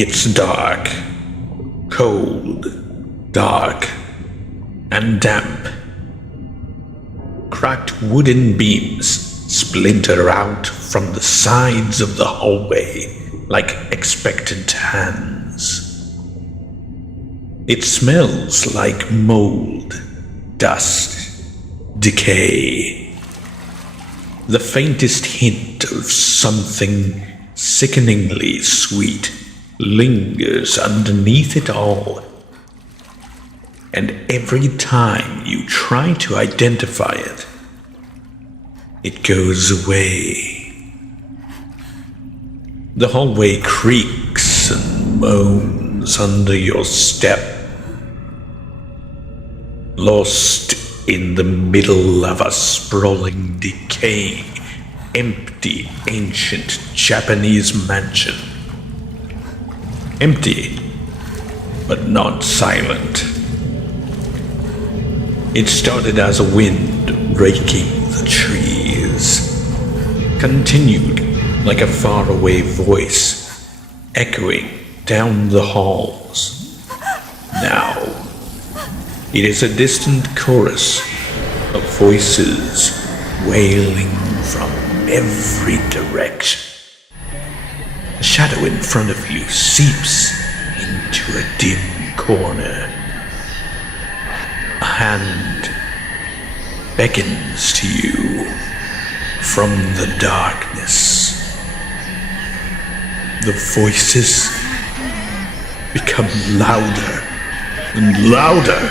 It's dark, cold, dark, and damp. Cracked wooden beams splinter out from the sides of the hallway like expectant hands. It smells like mold, dust, decay. The faintest hint of something sickeningly sweet lingers underneath it all. And every time you try to identify it, it goes away. The hallway creaks and moans under your step, lost in the middle of a sprawling, decaying, empty, ancient Japanese mansion. Empty, but not silent. It started as a wind raking the trees, continued like a faraway voice echoing down the halls. Now, it is a distant chorus of voices wailing from every direction. A shadow in front of you seeps into a dim corner. A hand beckons to you from the darkness. The voices become louder and louder.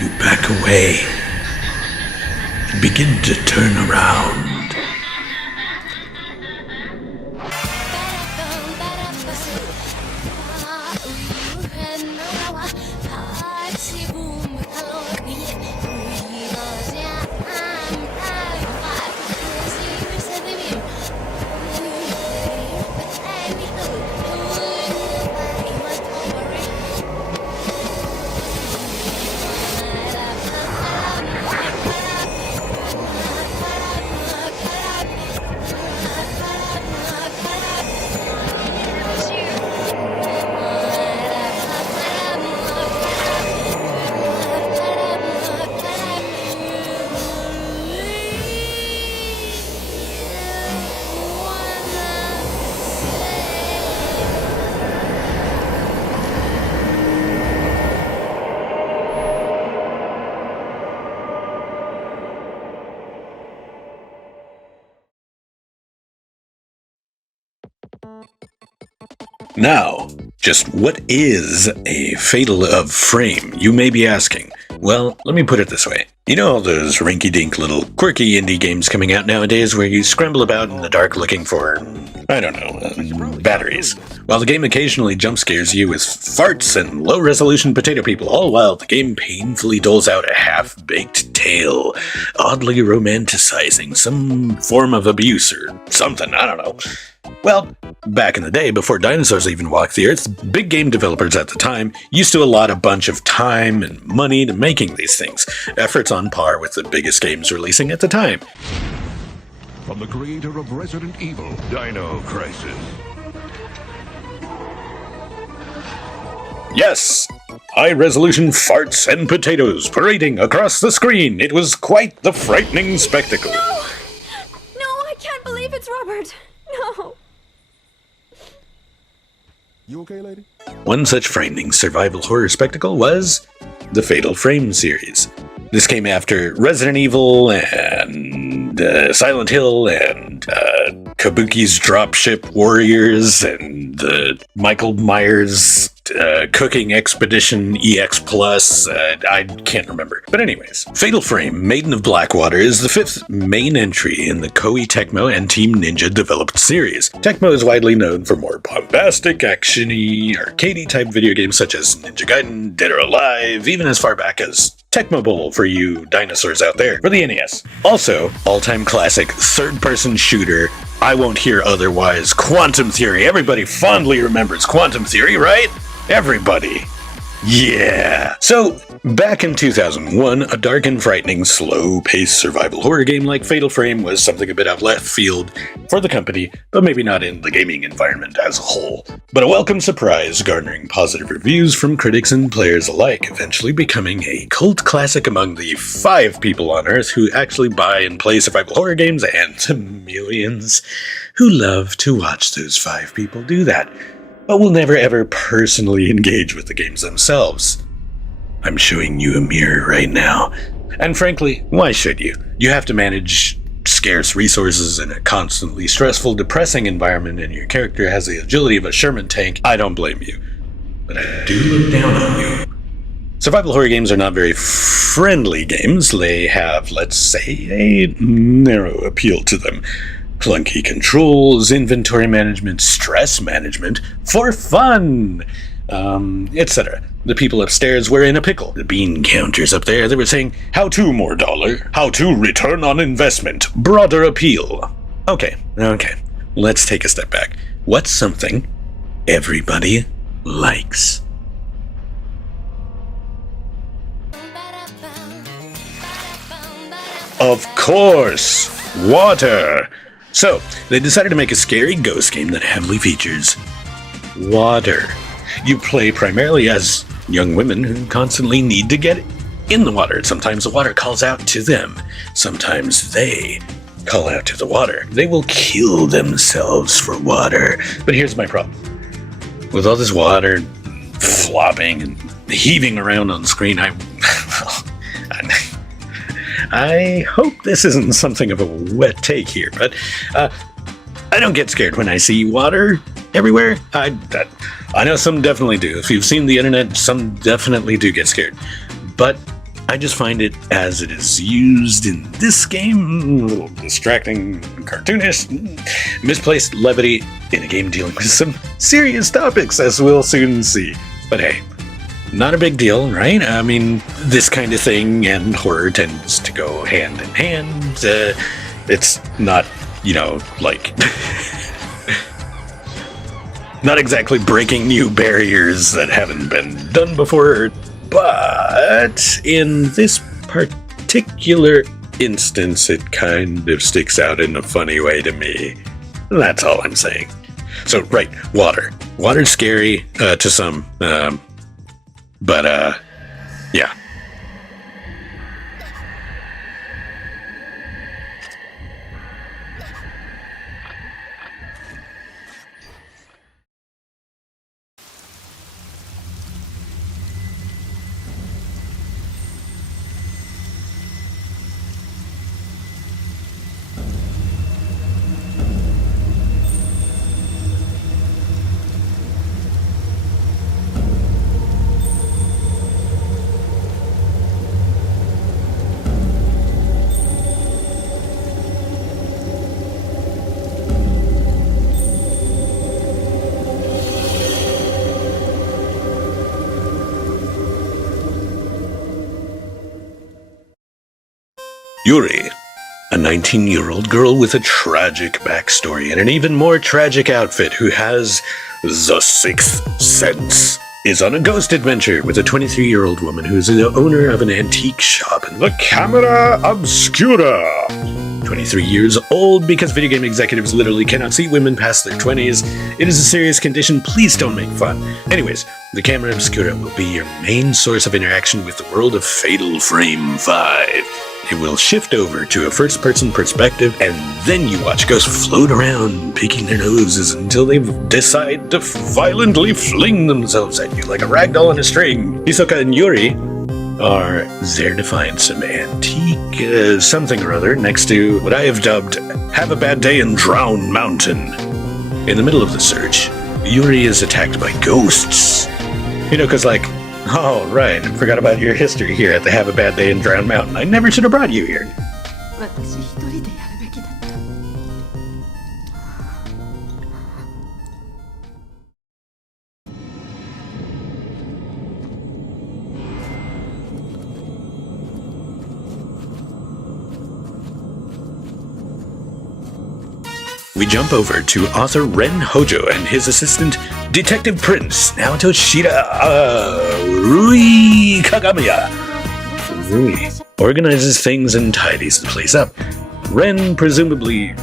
You back away and begin to turn around. Now, just what is a Fatal of Frame, you may be asking? Well, let me put it this way. You know all those rinky-dink little quirky indie games coming out nowadays where you scramble about in the dark looking for, I don't know, batteries? While the game occasionally jump scares you with farts and low-resolution potato people, all while the game painfully doles out a half-baked tale, oddly romanticizing some form of abuse or something, I don't know. Well, back in the day, before dinosaurs even walked the earth, big game developers at the time used to allot a bunch of time and money to making these things, efforts on par with the biggest games releasing at the time. From the creator of Resident Evil, Dino Crisis. Yes! High-resolution farts and potatoes parading across the screen. It was quite the frightening spectacle. No! No, I can't believe it's Robert. No. You okay, lady? One such frightening survival horror spectacle was the Fatal Frame series. This came after Resident Evil and Silent Hill and Kabuki's Dropship Warriors and the Michael Myers Cooking Expedition EX Plus. I can't remember. But anyways, Fatal Frame, Maiden of Blackwater is the fifth main entry in the Koei Tecmo and Team Ninja developed series. Tecmo is widely known for more bombastic, action-y, arcadey type video games such as Ninja Gaiden, Dead or Alive, even as far back as Tecmo Bowl for you dinosaurs out there, for the NES. Also, all-time classic third-person shooter, I won't hear otherwise, Quantum Theory. Everybody fondly remembers Quantum Theory, right? Everybody. Yeah. So, back in 2001, a dark and frightening, slow-paced survival horror game like Fatal Frame was something a bit out left field for the company, but maybe not in the gaming environment as a whole. But a welcome surprise, garnering positive reviews from critics and players alike, eventually becoming a cult classic among the 5 people on Earth who actually buy and play survival horror games, and the millions who love to watch those 5 people do that, but will never ever personally engage with the games themselves. I'm showing you a mirror right now. And frankly, why should you? You have to manage scarce resources in a constantly stressful, depressing environment, and your character has the agility of a Sherman tank. I don't blame you. But I do look down on you. Survival horror games are not very friendly games. They have, let's say, a narrow appeal to them. Clunky controls, inventory management, stress management, for fun, etc. The people upstairs were in a pickle. The bean counters up there, they were saying, how to more dollar, how to return on investment, broader appeal. Okay, let's take a step back. What's something everybody likes? Of course, water! So, they decided to make a scary ghost game that heavily features water. You play primarily as young women who constantly need to get in the water. Sometimes the water calls out to them. Sometimes they call out to the water. They will kill themselves for water. But here's my problem. With all this water flopping and heaving around on screen, I hope this isn't something of a wet take here, but I don't get scared when I see water everywhere. I know some definitely do. If you've seen the internet, some definitely do get scared. But I just find it, as it is used in this game, a little distracting, cartoonish, misplaced levity in a game dealing with some serious topics, as we'll soon see. But hey, not a big deal, right? I mean, this kind of thing and horror tends to go hand in hand. It's not, like... not exactly breaking new barriers that haven't been done before, but in this particular instance, it kind of sticks out in a funny way to me. That's all I'm saying. So, right, water. Water's scary to some, but, yeah. Yuri, a 19-year-old girl with a tragic backstory and an even more tragic outfit who has the sixth sense, is on a ghost adventure with a 23-year-old woman who is the owner of an antique shop in the Camera Obscura. 23 years old because video game executives literally cannot see women past their 20s. It is a serious condition, please don't make fun. Anyways, the Camera Obscura will be your main source of interaction with the world of Fatal Frame 5. It will shift over to a first-person perspective, and then you watch ghosts float around, picking their noses until they decide to violently fling themselves at you like a ragdoll on a string. Hisoka and Yuri are there to find some antique something or other next to what I have dubbed Have a Bad Day in Drown Mountain. In the middle of the search, Yuri is attacked by ghosts. Because oh, right, I forgot about your history here at the Have a Bad Day in Drown Mountain. I never should have brought you here. we jump over to author Ren Hojo and his assistant, Detective Prince Naotoshita Rui Kagamiya. Rui organizes things and tidies the place up. Ren presumably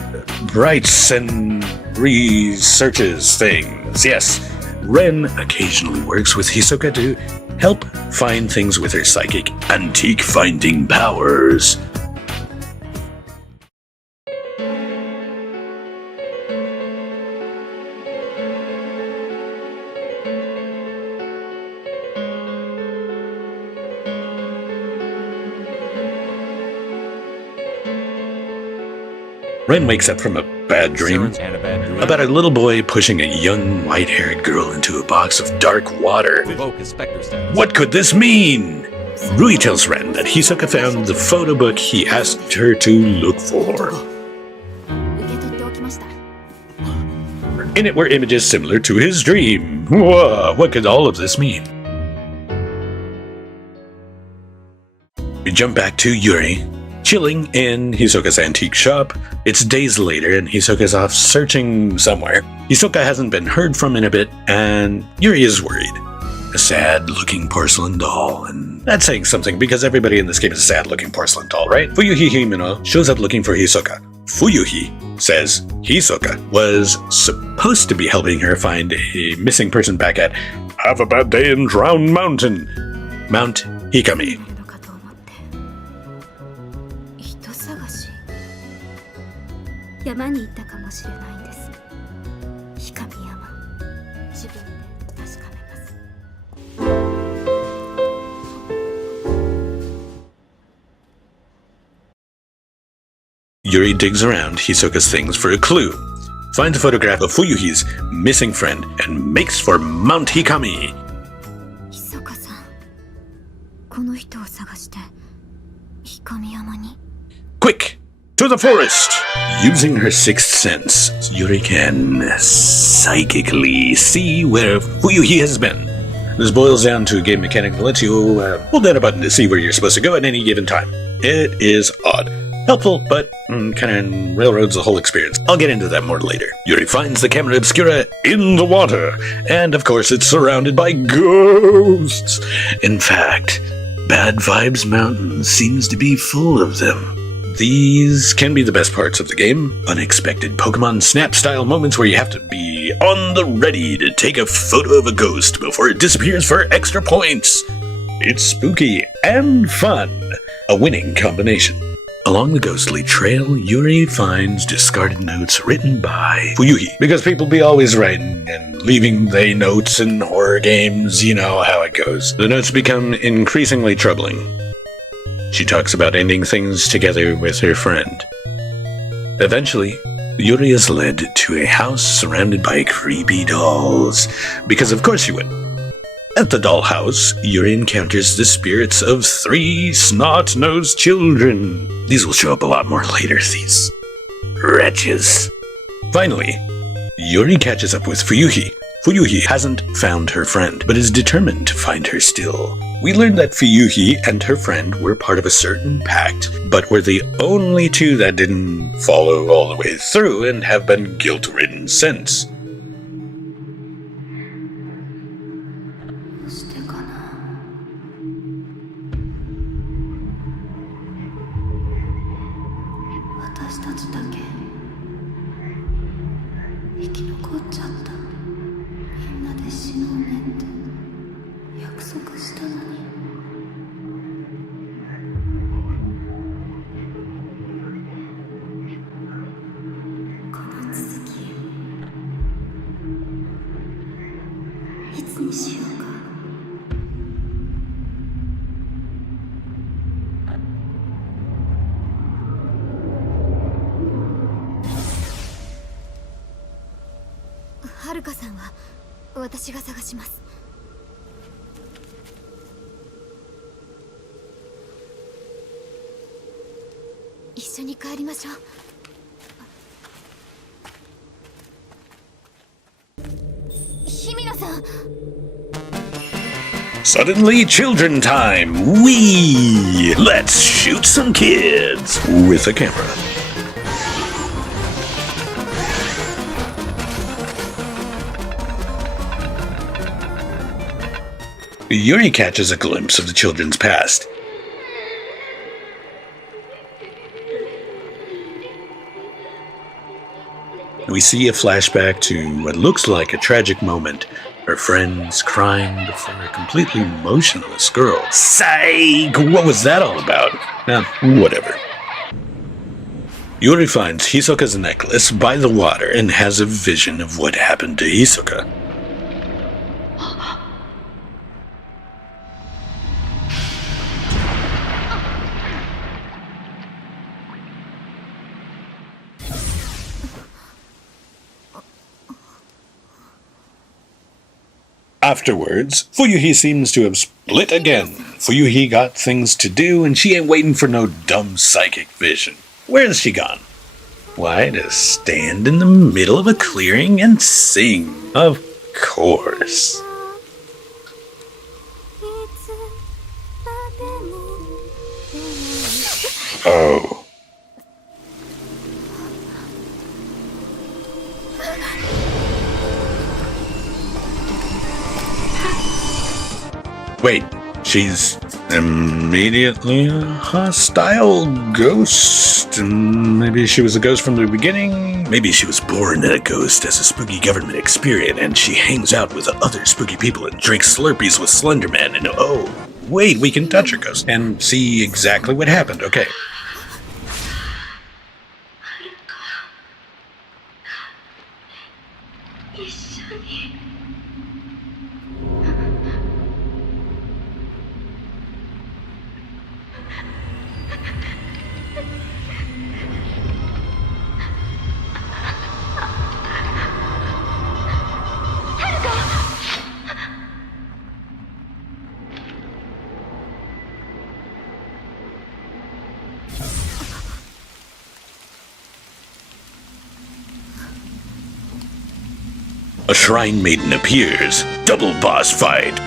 writes and researches things. Yes, Ren occasionally works with Hisoka to help find things with her psychic antique-finding powers. Ren wakes up from a bad dream about a little boy pushing a young white-haired girl into a box of dark water. What could this mean? Rui tells Ren that Hisoka found the photo book he asked her to look for. In it were images similar to his dream. Whoa, what could all of this mean? We jump back to Yuri, chilling in Hisoka's antique shop. It's days later and Hisoka's off searching somewhere. Hisoka hasn't been heard from in a bit and Yuri is worried. A sad-looking porcelain doll, and that's saying something because everybody in this game is a sad-looking porcelain doll, right? Fuyuhi Himeno shows up looking for Hisoka. Fuyuhi says Hisoka was supposed to be helping her find a missing person back at Have a Bad Day in Drown Mountain, Mount Hikami. Yuri digs around Hisoka's things for a clue, finds a photograph of Fuyuhi's missing friend, and makes for Mount Hikami. Quick! To the forest! Using her sixth sense, Yuri can psychically see where Fuyuhi has been. This boils down to a game mechanic that lets you hold down a button to see where you're supposed to go at any given time. It is odd. Helpful, but kind of railroads the whole experience. I'll get into that more later. Yuri finds the camera obscura in the water, and of course it's surrounded by ghosts. In fact, Bad Vibes Mountain seems to be full of them. These can be the best parts of the game. Unexpected Pokemon Snap-style moments where you have to be on the ready to take a photo of a ghost before it disappears for extra points. It's spooky and fun. A winning combination. Along the ghostly trail, Yuri finds discarded notes written by Fuyuhi. Because people be always writing and leaving they notes in horror games, you know how it goes. The notes become increasingly troubling. She talks about ending things together with her friend. Eventually, Yuri is led to a house surrounded by creepy dolls. Because of course you would. At the dollhouse, Yuri encounters the spirits of 3 snot-nosed children. These will show up a lot more later, these wretches. Finally, Yuri catches up with Fuyuhi. Fuyuhi hasn't found her friend, but is determined to find her still. We learned that Fuyuhi and her friend were part of a certain pact, but were the only 2 that didn't follow all the way through and have been guilt-ridden since. Suddenly children time! Whee! Let's shoot some kids with a camera. Yuri catches a glimpse of the children's past. We see a flashback to what looks like a tragic moment. Her friends crying before a completely motionless girl. Psych! What was that all about? Whatever. Yuri finds Hisoka's necklace by the water and has a vision of what happened to Hisoka. Afterwards, Fuyuhi seems to have split again. Fuyuhi got things to do, and she ain't waiting for no dumb psychic vision. Where has she gone? Why, to stand in the middle of a clearing and sing. Of course. Oh. Wait, she's immediately a hostile ghost? Maybe she was a ghost from the beginning? Maybe she was born a ghost as a spooky government experience and she hangs out with other spooky people and drinks Slurpees with Slenderman and oh, wait, we can touch her ghost and see exactly what happened, okay. A shrine maiden appears. Double boss fight.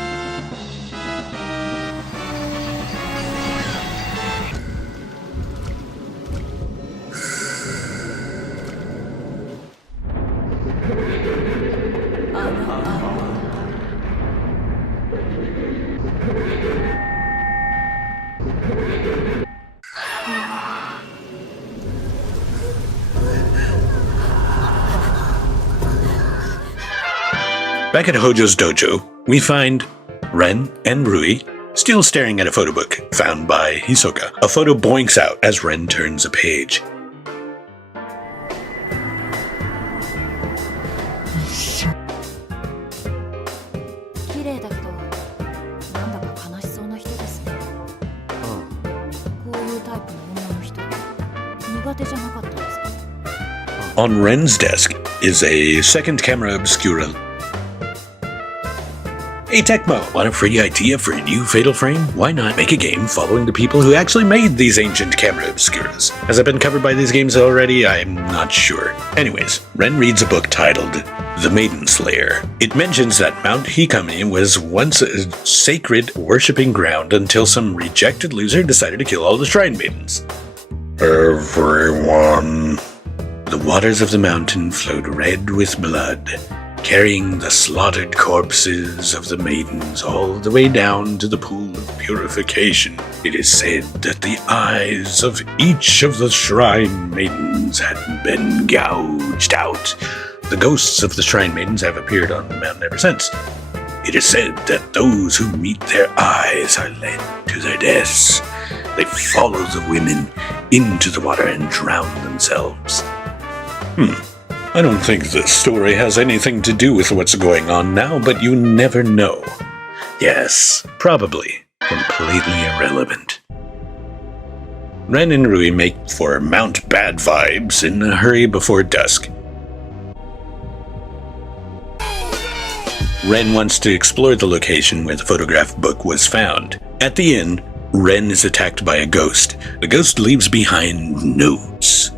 Back at Hojo's dojo, we find Ren and Rui still staring at a photo book found by Hisoka. A photo boinks out as Ren turns a page. On Ren's desk is a second camera obscura. Hey Tecmo, want a free idea for a new Fatal Frame? Why not make a game following the people who actually made these ancient camera obscuras? Has it been covered by these games already? I'm not sure. Anyways, Ren reads a book titled The Maiden Slayer. It mentions that Mount Hikami was once a sacred worshipping ground until some rejected loser decided to kill all the shrine maidens. Everyone. The waters of the mountain flowed red with blood, carrying the slaughtered corpses of the maidens all the way down to the pool of purification. It is said that the eyes of each of the shrine maidens had been gouged out. The ghosts of the shrine maidens have appeared on the mountain ever since. It is said that those who meet their eyes are led to their deaths. They follow the women into the water and drown themselves. I don't think this story has anything to do with what's going on now, but you never know. Yes, probably. Completely irrelevant. Ren and Rui make for Mount Bad Vibes in a hurry before dusk. Ren wants to explore the location where the photograph book was found. At the inn, Ren is attacked by a ghost. The ghost leaves behind notes.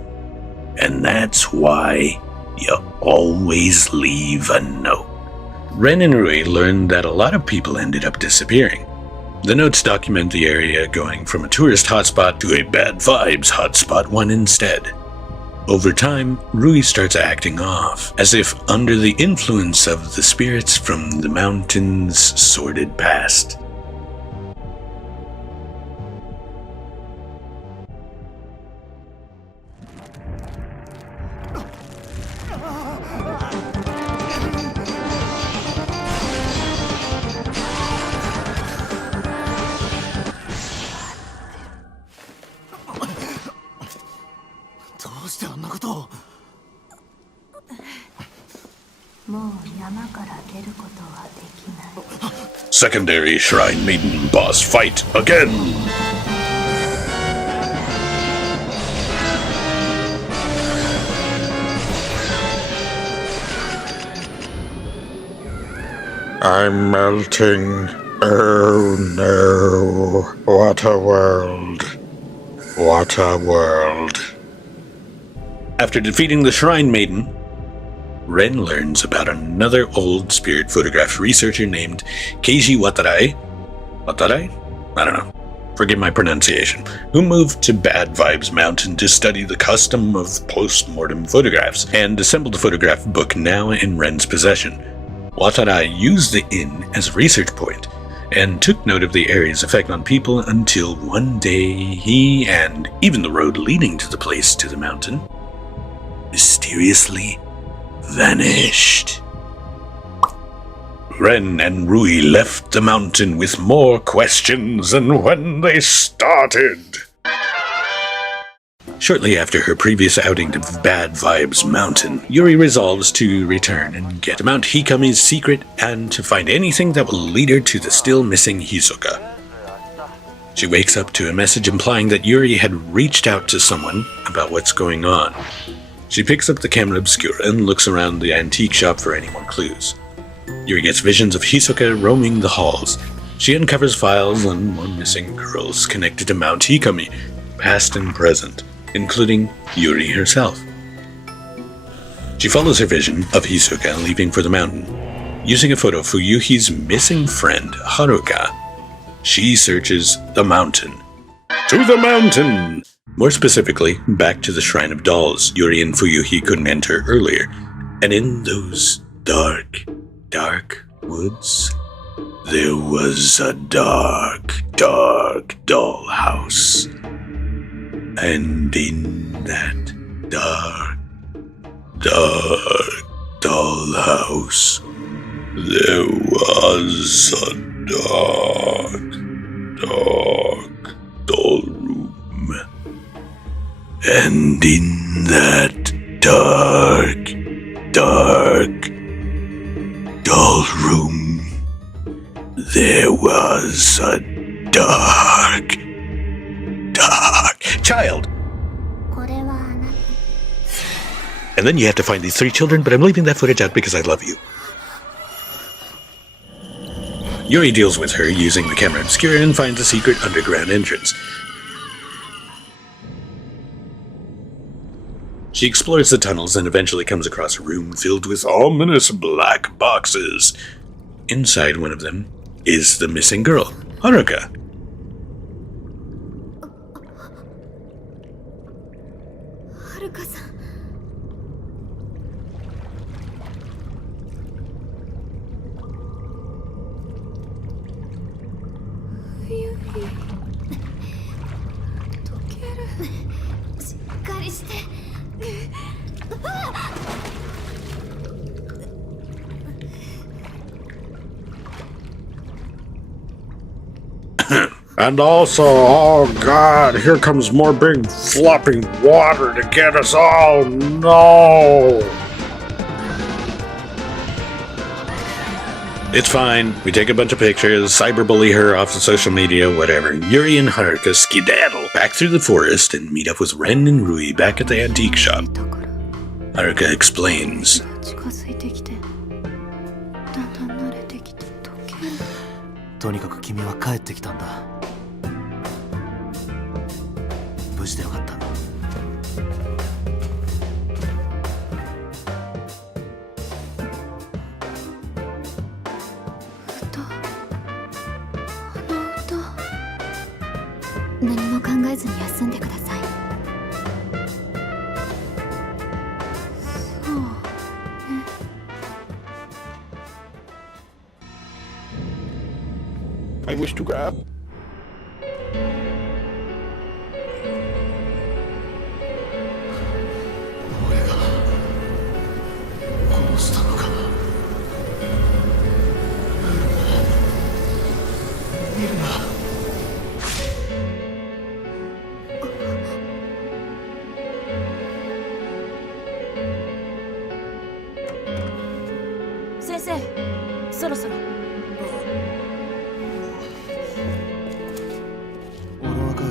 And that's why you always leave a note. Ren and Rui learned that a lot of people ended up disappearing. The notes document the area going from a tourist hotspot to a bad vibes hotspot one instead. Over time, Rui starts acting off, as if under the influence of the spirits from the mountain's sordid past. Secondary Shrine Maiden boss fight again! I'm melting. Oh no. What a world. What a world. After defeating the Shrine Maiden, Ren learns about another old spirit photograph researcher named Keiji Watarai? Watarai? I don't know. Forgive my pronunciation. Who moved to Bad Vibes Mountain to study the custom of post-mortem photographs and assembled a photograph book now in Ren's possession. Watarai used the inn as a research point and took note of the area's effect on people until one day he and even the road leading to the place to the mountain mysteriously vanished. Ren and Rui left the mountain with more questions than when they started. Shortly after her previous outing to Bad Vibes Mountain, Yuri resolves to return and get Mount Hikami's secret and to find anything that will lead her to the still missing Hisoka. She wakes up to a message implying that Yuri had reached out to someone about what's going on. She picks up the camera obscura and looks around the antique shop for any more clues. Yuri gets visions of Hisoka roaming the halls. She uncovers files on more missing girls connected to Mount Hikami, past and present, including Yuri herself. She follows her vision of Hisoka leaving for the mountain. Using a photo of Fuyuhi's missing friend, Haruka, she searches the mountain. To the mountain! More specifically, back to the Shrine of Dolls Yuri and Fuyuhi couldn't enter earlier. And in those dark, dark woods, there was a dark, dark dollhouse. And in that dark, dark dollhouse, there was a dark, dark doll room. And in that dark, dark doll room, there was a dark, dark child. And then you have to find these 3 children, but I'm leaving that footage out because I love you. Yuri deals with her using the camera obscura and finds a secret underground entrance. She explores the tunnels and eventually comes across a room filled with ominous black boxes. Inside one of them is the missing girl, Haruka. Haruka-san. And also, oh god, here comes more big flopping water to get us all. No! It's fine. We take a bunch of pictures, cyberbully her off of social media, whatever. Yuri and Haruka skedaddle back through the forest and meet up with Ren and Rui back at the antique shop. Haruka explains. とにかく君は帰ってきたんだ。無事でよかった。何も考えずに休んでください。I wish to grab. 俺が殺したのか。見るな。先生、そろそろ。俺は帰る。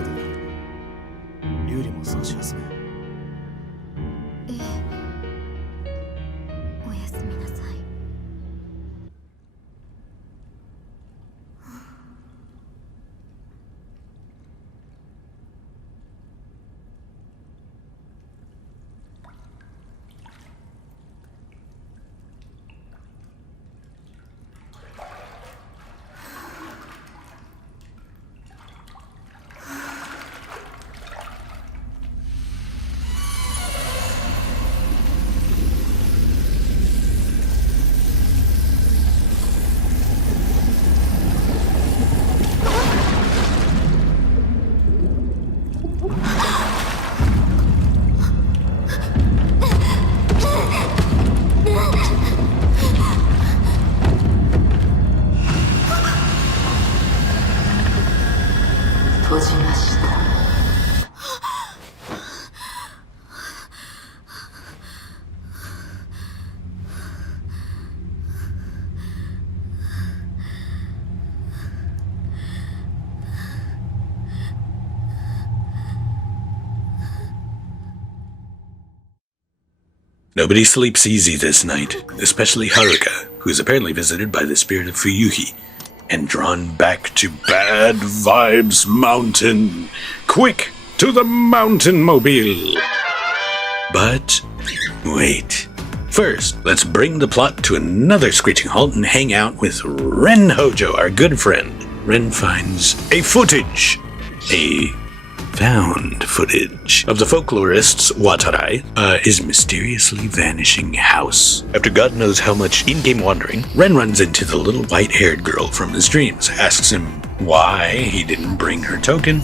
ユーリも少し休め。ええ。おやすみなさい。閉じました。Nobody sleeps easy this night, especially Haruka, who is apparently visited by the spirit of Fuyuhi, and drawn back to Bad Vibes Mountain. Quick, to the mountain mobile! But, wait. First, let's bring the plot to another screeching halt and hang out with Ren Hojo, our good friend. Ren finds a found footage of the folklorist's Watarai, his mysteriously vanishing house. After God knows how much in-game wandering, Ren runs into the little white-haired girl from his dreams, asks him why he didn't bring her token,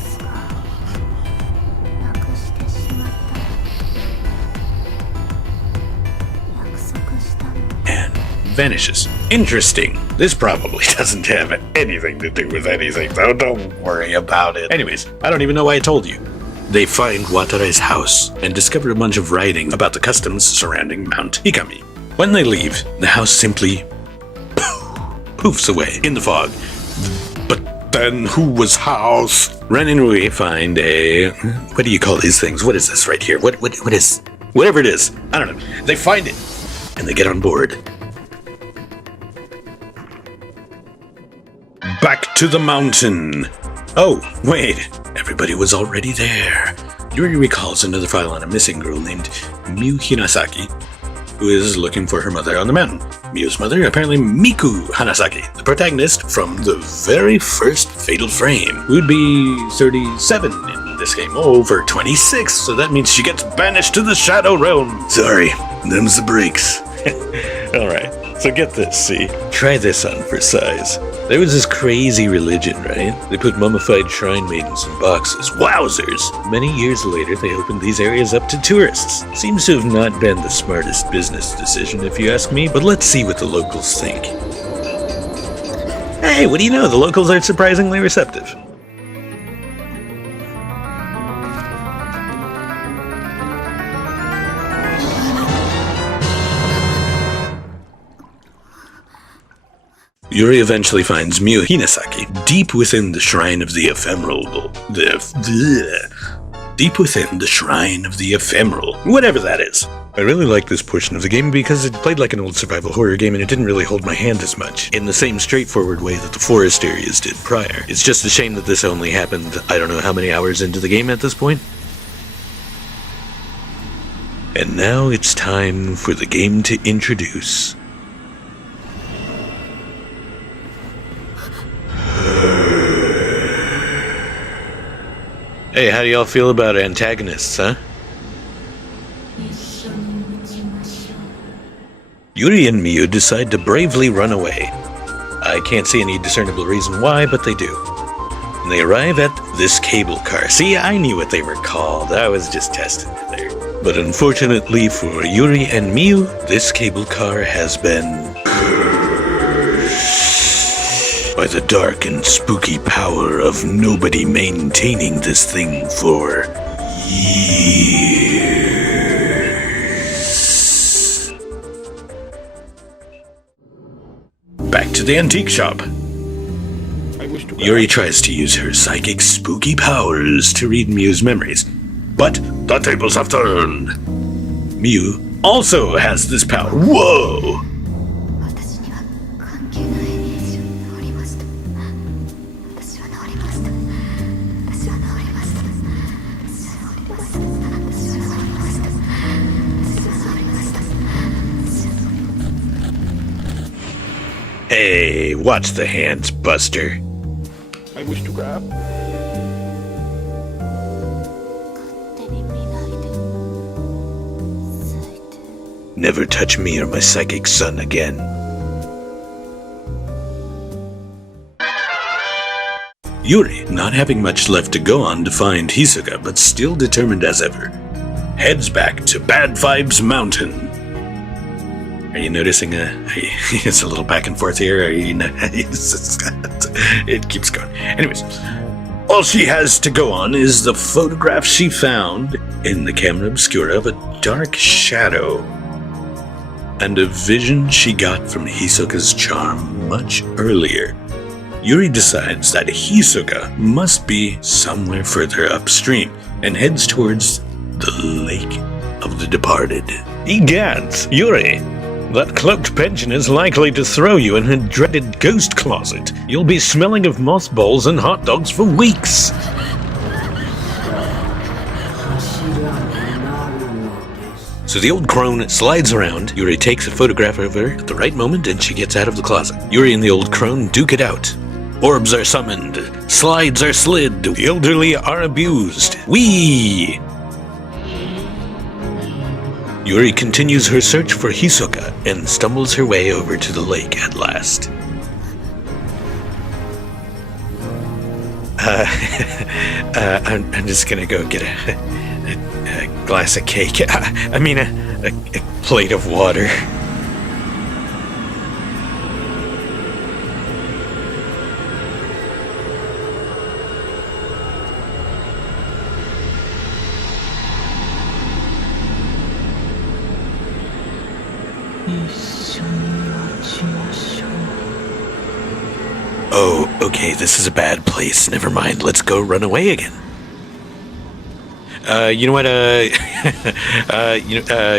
and vanishes. Interesting. This probably doesn't have anything to do with anything, though. Don't worry about it. Anyways, I don't even know why I told you. They find Watarai's house and discover a bunch of writing about the customs surrounding Mount Ikami. When they leave, the house simply poofs away in the fog. But then who was house? Ren and Rui find a... what do you call these things? What is this right here? What is... whatever it is. I don't know. They find it, and they get on board. Back to the mountain. Oh, wait. Everybody was already there. Yuri recalls another file on a missing girl named Miu Hinasaki, who is looking for her mother on the mountain. Miu's mother, apparently Miku Hanasaki, the protagonist from the very first Fatal Frame, who would be 37 in this game. Over 26, so that means she gets banished to the Shadow Realm. Sorry, them's the breaks. Alright, so get this, see? Try this on for size. There was this crazy religion, right? They put mummified shrine maidens in boxes. Wowzers! Many years later, they opened these areas up to tourists. Seems to have not been the smartest business decision, if you ask me, but let's see what the locals think. Hey, what do you know? The locals are surprisingly receptive. Yuri eventually finds Miu Hinasaki deep within the Shrine of the Ephemeral. Deep within the Shrine of the Ephemeral. Whatever that is. I really like this portion of the game because it played like an old survival horror game and it didn't really hold my hand as much, in the same straightforward way that the forest areas did prior. It's just a shame that this only happened, I don't know how many hours into the game at this point. And now it's time for the game to introduce... Hey, how do y'all feel about antagonists, huh? Yuri and Miu decide to bravely run away. I can't see any discernible reason why, but they do. And they arrive at this cable car. See, I knew what they were called. I was just testing it there. But unfortunately for Yuri and Miu, this cable car has been cursed by the dark and spooky power of nobody maintaining this thing for years. Back to the antique shop. Yuri tries to use her psychic spooky powers to read Miu's memories, but the tables have turned. Miu also has this power. Whoa! Hey, watch the hands, Buster. I wish to grab. Never touch me or my psychic son again. Yuri, not having much left to go on to find Hisoka, but still determined as ever, heads back to Bad Vibes Mountain. Are you noticing it's a little back and forth here? It keeps going. Anyways, all she has to go on is the photograph she found in the camera obscura of a dark shadow and a vision she got from Hisoka's charm much earlier. Yuri decides that Hisoka must be somewhere further upstream and heads towards the Lake of the Departed. Egads, Yuri! That cloaked pension is likely to throw you in a dreaded ghost closet. You'll be smelling of mothballs and hot dogs for weeks. So the old crone slides around. Yuri takes a photograph of her at the right moment and she gets out of the closet. Yuri and the old crone duke it out. Orbs are summoned. Slides are slid. The elderly are abused. Whee! Yuri continues her search for Hisoka and stumbles her way over to the lake at last. I'm just gonna go get a glass of cake. I mean, a plate of water. Oh, okay, this is a bad place. Never mind, let's go run away again. You know what,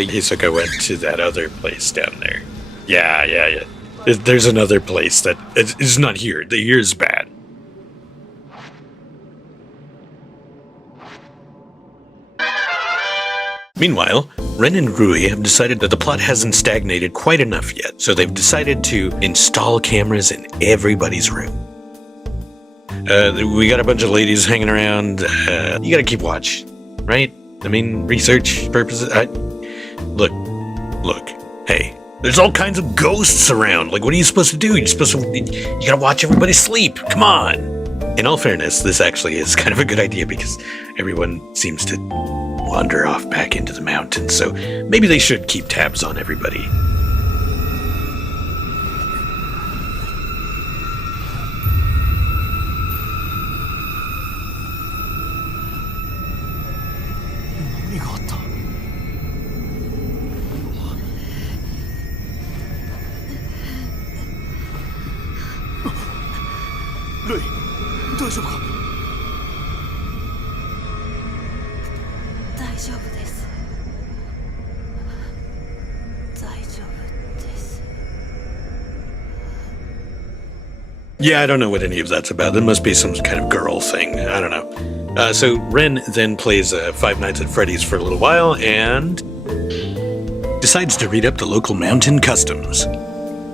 Hisoka went to that other place down there. Yeah. There's another place that is not here. The here's bad. Meanwhile, Ren and Rui have decided that the plot hasn't stagnated quite enough yet, so they've decided to install cameras in everybody's room. We got a bunch of ladies hanging around. You gotta keep watch, right? I mean, research purposes. Look. Hey, there's all kinds of ghosts around. Like, what are you supposed to do? You gotta watch everybody sleep. Come on. In all fairness, this actually is kind of a good idea because everyone seems to wander off back into the mountains, so maybe they should keep tabs on everybody. Rui, 大丈夫か? 大丈夫です。大丈夫です。 Yeah, I don't know what any of that's about. There must be some kind of girl thing. I don't know. So Ren then plays Five Nights at Freddy's for a little while and decides to read up the local mountain customs.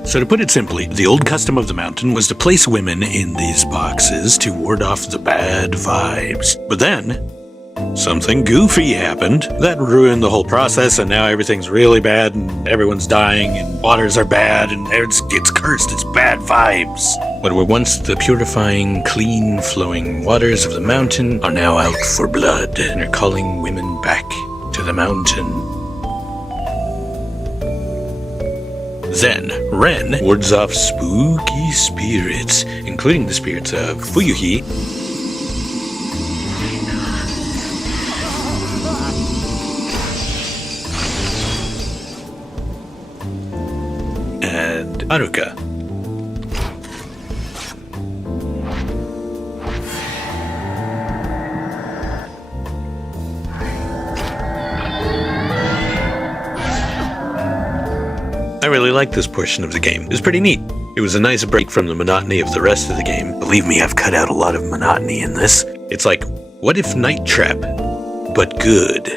So to put it simply, the old custom of the mountain was to place women in these boxes to ward off the bad vibes. But then, something goofy happened that ruined the whole process, and now everything's really bad and everyone's dying and waters are bad and it's cursed. It's bad vibes. What were once the purifying, clean flowing waters of the mountain are now out for blood and are calling women back to the mountain. Then, Ren wards off spooky spirits, including the spirits of Fuyuhi, and Aruka. I really liked this portion of the game. It was pretty neat. It was a nice break from the monotony of the rest of the game. Believe me, I've cut out a lot of monotony in this. It's like, what if Night Trap, but good?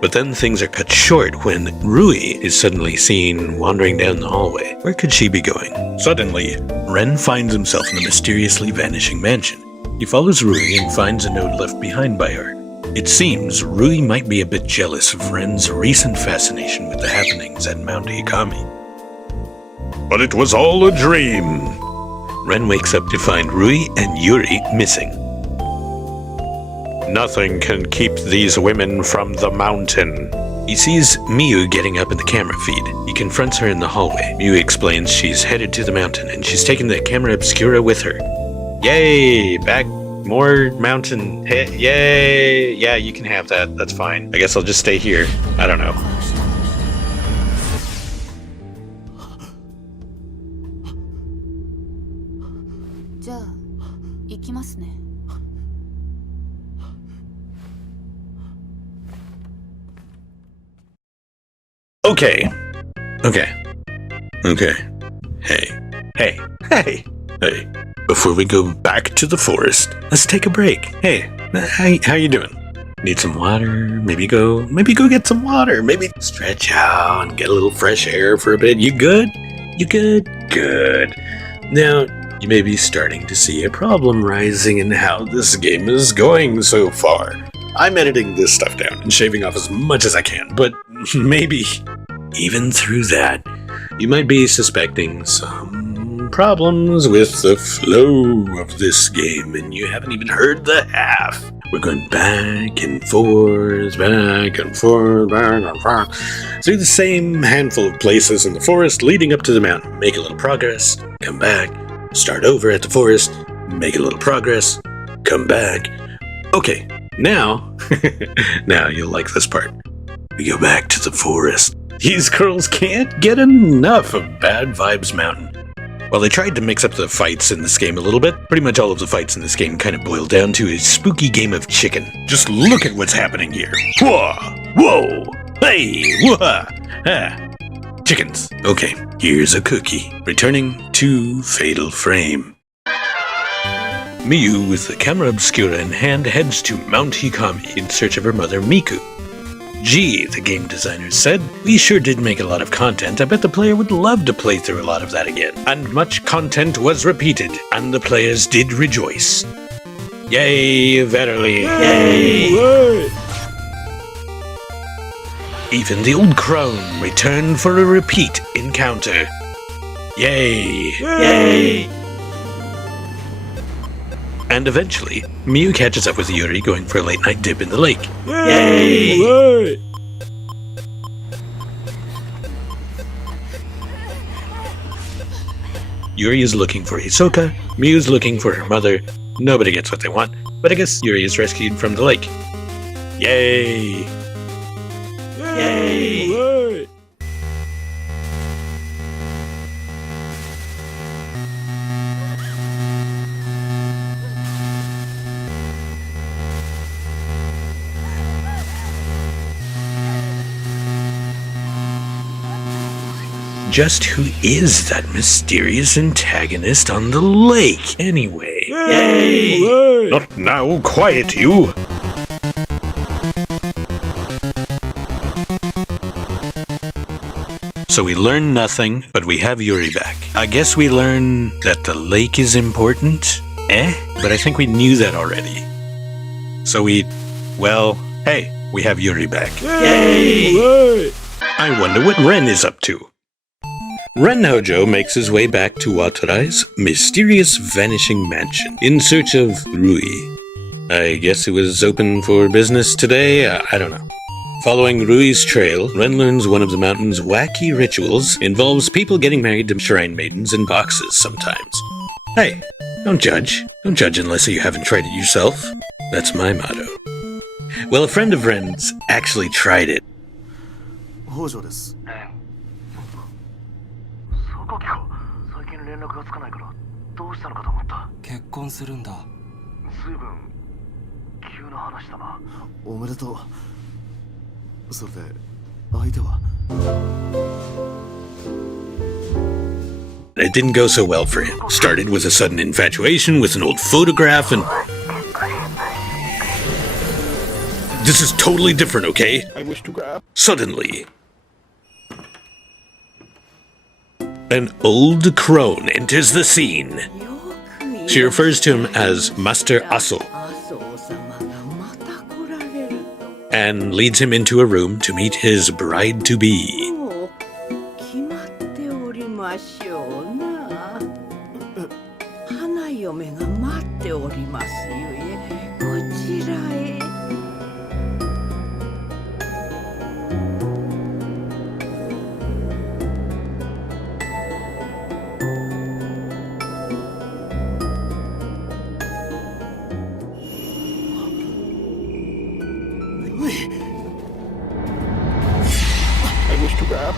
But then things are cut short when Rui is suddenly seen wandering down the hallway. Where could she be going? Suddenly, Ren finds himself in a mysteriously vanishing mansion. He follows Rui and finds a note left behind by her. It seems Rui might be a bit jealous of Ren's recent fascination with the happenings at Mount Hikami. But it was all a dream. Ren wakes up to find Rui and Yuri missing. Nothing can keep these women from the mountain. He sees Miyu getting up in the camera feed. He confronts her in the hallway. Miyu explains she's headed to the mountain and she's taking the camera obscura with her. Yay! Back. More mountain. Yay! Yeah, you can have that. That's fine. I guess I'll just stay here. I don't know. Okay. Hey. Before we go back to the forest, let's take a break. Hey, how you doing? Need some water? Maybe go get some water. Maybe stretch out and get a little fresh air for a bit. You good? Good. Now, you may be starting to see a problem rising in how this game is going so far. I'm editing this stuff down and shaving off as much as I can, but maybe even through that, you might be suspecting some problems with the flow of this game, and you haven't even heard the half. We're going back and forth, through the same handful of places in the forest leading up to the mountain. Make a little progress, come back, start over at the forest, make a little progress, come back. Okay, now you'll like this part. We go back to the forest. These girls can't get enough of Bad Vibes Mountain. While they tried to mix up the fights in this game a little bit, pretty much all of the fights in this game kind of boil down to a spooky game of chicken. Just look at what's happening here. Whoa! Hey! Chickens. Okay, here's a cookie. Returning to Fatal Frame. Miyu, with the camera obscura in hand, heads to Mount Hikami in search of her mother Miku. Gee, the game designers said, we sure did make a lot of content. I bet the player would love to play through a lot of that again. And much content was repeated, and the players did rejoice. Yay, verily, yay! Even the old crone returned for a repeat encounter. Yay! And eventually, Miyu catches up with Yuri going for a late-night dip in the lake. Yay! Yuri is looking for Hisoka, Miyu's looking for her mother. Nobody gets what they want, but I guess Yuri is rescued from the lake. Yay! Yay! Just who is that mysterious antagonist on the lake, anyway? Yay! Not now, quiet you! So we learn nothing, but we have Yuri back. I guess we learn that the lake is important? But I think we knew that already. Well, hey, we have Yuri back. Yay! I wonder what Ren is up to. Ren Hojo makes his way back to Watarai's mysterious vanishing mansion in search of Rui. I guess it was open for business today? I don't know. Following Rui's trail, Ren learns one of the mountain's wacky rituals involves people getting married to shrine maidens in boxes sometimes. Hey, don't judge. Don't judge unless you haven't tried it yourself. That's my motto. Well, a friend of Ren's actually tried it. 北条です。榊か。最近連絡がつかないからどうしたのかと思った。結婚するんだ。随分急な話だな。おめでとう。それで相手は It didn't go so well for him. Started with a sudden infatuation with an old photograph and... This is totally different, okay? I wish to grab. Suddenly... An old crone enters the scene. She refers to him as Master Aso and leads him into a room to meet his bride-to-be. I wish to grab.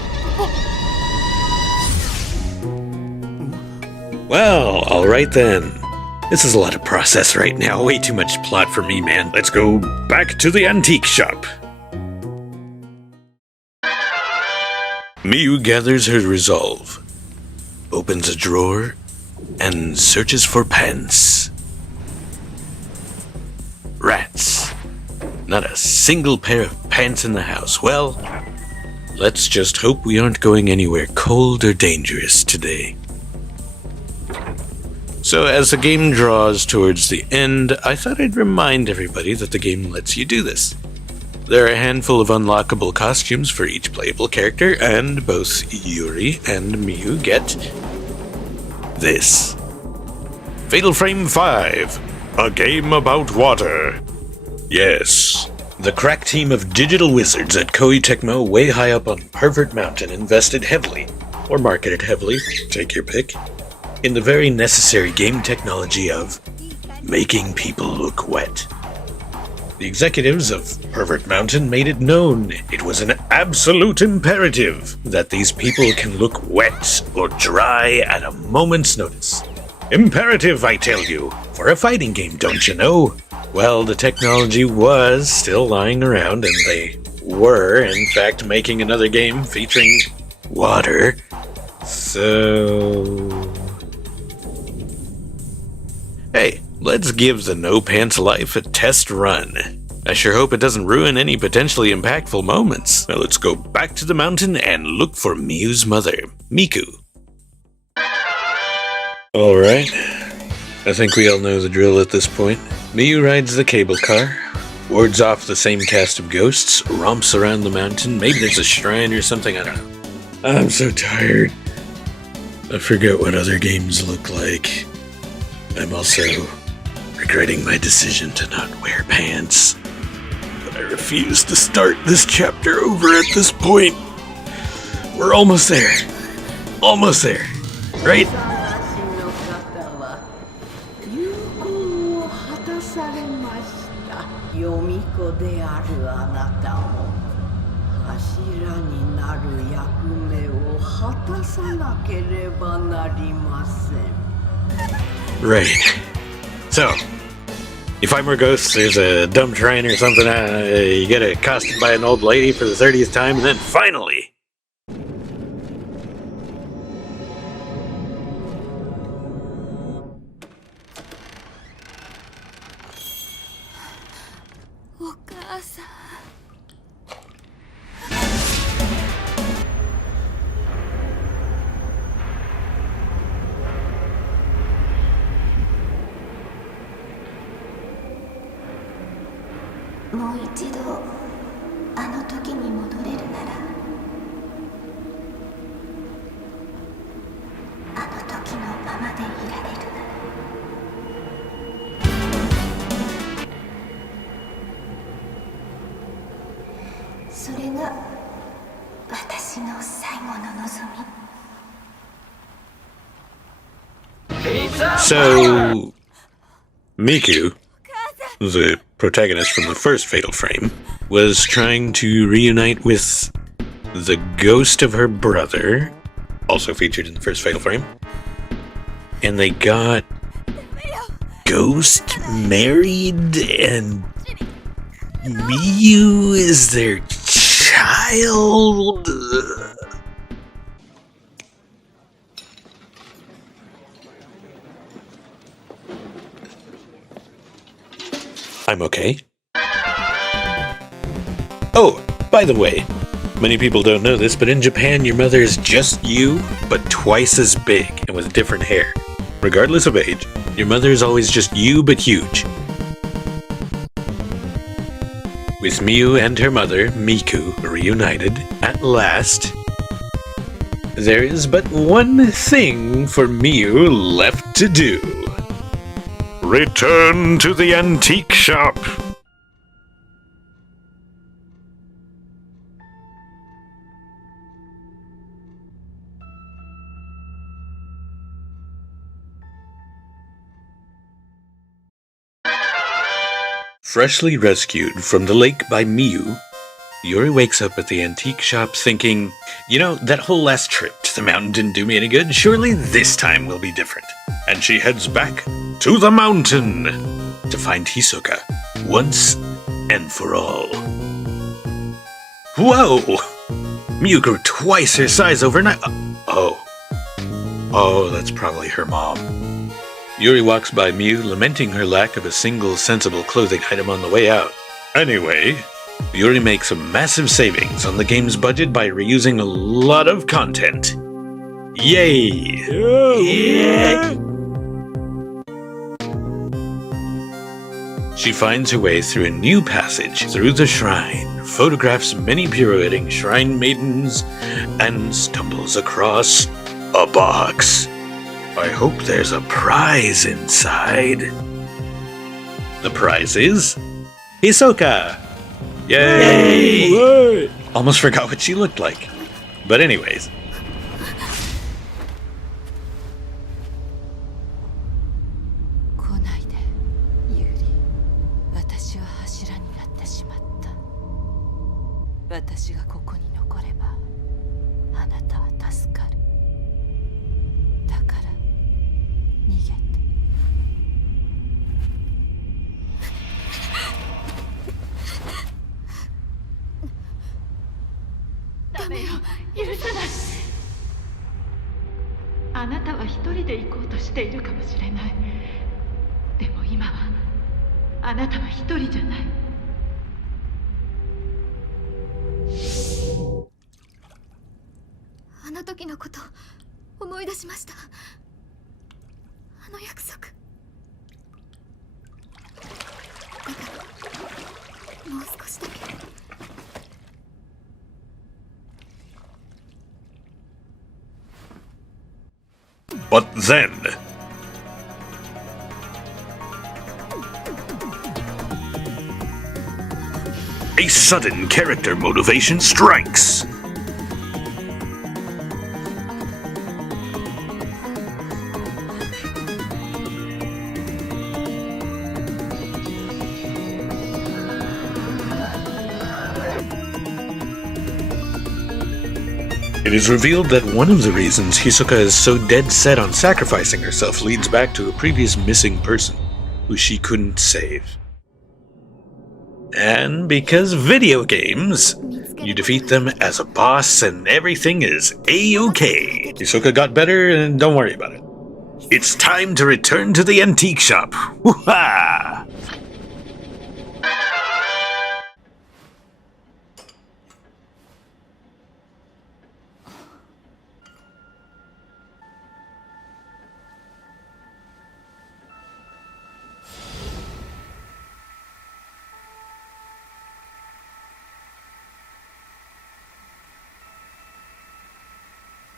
Well, alright then. This is a lot of process right now. Way too much plot for me, man. Let's go back to the antique shop. Miyu gathers her resolve, opens a drawer, and searches for pants. Rats. Not a single pair of pants in the house. Well, let's just hope we aren't going anywhere cold or dangerous today. So as the game draws towards the end, I thought I'd remind everybody that the game lets you do this. There are a handful of unlockable costumes for each playable character, and both Yuri and Miyu get this. Fatal Frame 5, a game about water. Yes, the crack team of digital wizards at Koei Tecmo way high up on Pervert Mountain invested heavily, or marketed heavily, take your pick, in the very necessary game technology of making people look wet. The executives of Pervert Mountain made it known it was an absolute imperative that these people can look wet or dry at a moment's notice. Imperative, I tell you, for a fighting game, don't you know? Well, the technology was still lying around, and they were, in fact, making another game featuring water. So... Hey, let's give the No Pants life a test run. I sure hope it doesn't ruin any potentially impactful moments. Now let's go back to the mountain and look for Miyu's mother, Miku. Alright, I think we all know the drill at this point. Miyu rides the cable car, wards off the same cast of ghosts, romps around the mountain. Maybe there's a shrine or something, I don't know. I'm so tired. I forget what other games look like. I'm also regretting my decision to not wear pants. But I refuse to start this chapter over at this point. We're almost there. Almost there. Right? Right. So, you find more ghosts, there's a dumb shrine or something, you get accosted by an old lady for the 30th time, and then finally... もう一度あの時に戻れるならあの時のままでいられるならそれが私の最後の望み。 So, Miku, the protagonist from the first Fatal Frame, was trying to reunite with the ghost of her brother, also featured in the first Fatal Frame, and they got ghost married, and Miyu is their child. I'm okay. Oh, by the way, many people don't know this, but in Japan your mother is just you, but twice as big and with different hair. Regardless of age, your mother is always just you, but huge. With Miyu and her mother, Miku, reunited at last, there is but one thing for Miyu left to do. Return to the antique shop. Freshly rescued from the lake by Miyu, Yuri wakes up at the antique shop thinking, you know, that whole last trip to the mountain didn't do me any good. Surely this time will be different. And she heads back to the mountain to find Hisoka once and for all. Whoa! Miyu grew twice her size overnight. Oh, that's probably her mom. Yuri walks by Miyu, lamenting her lack of a single sensible clothing item on the way out. Anyway, Yuri makes a massive savings on the game's budget by reusing a lot of content. Yay! Yeah. She finds her way through a new passage through the shrine, photographs many pirouetting shrine maidens, and stumbles across a box. I hope there's a prize inside. The prize is Hisoka! Yay! Yay! Almost forgot what she looked like. But anyways. But then, a sudden character motivation strikes. It is revealed that one of the reasons Hisoka is so dead set on sacrificing herself leads back to a previous missing person who she couldn't save. And because video games, you defeat them as a boss and everything is A-okay. Hisoka got better and don't worry about it. It's time to return to the antique shop. Woo-ha!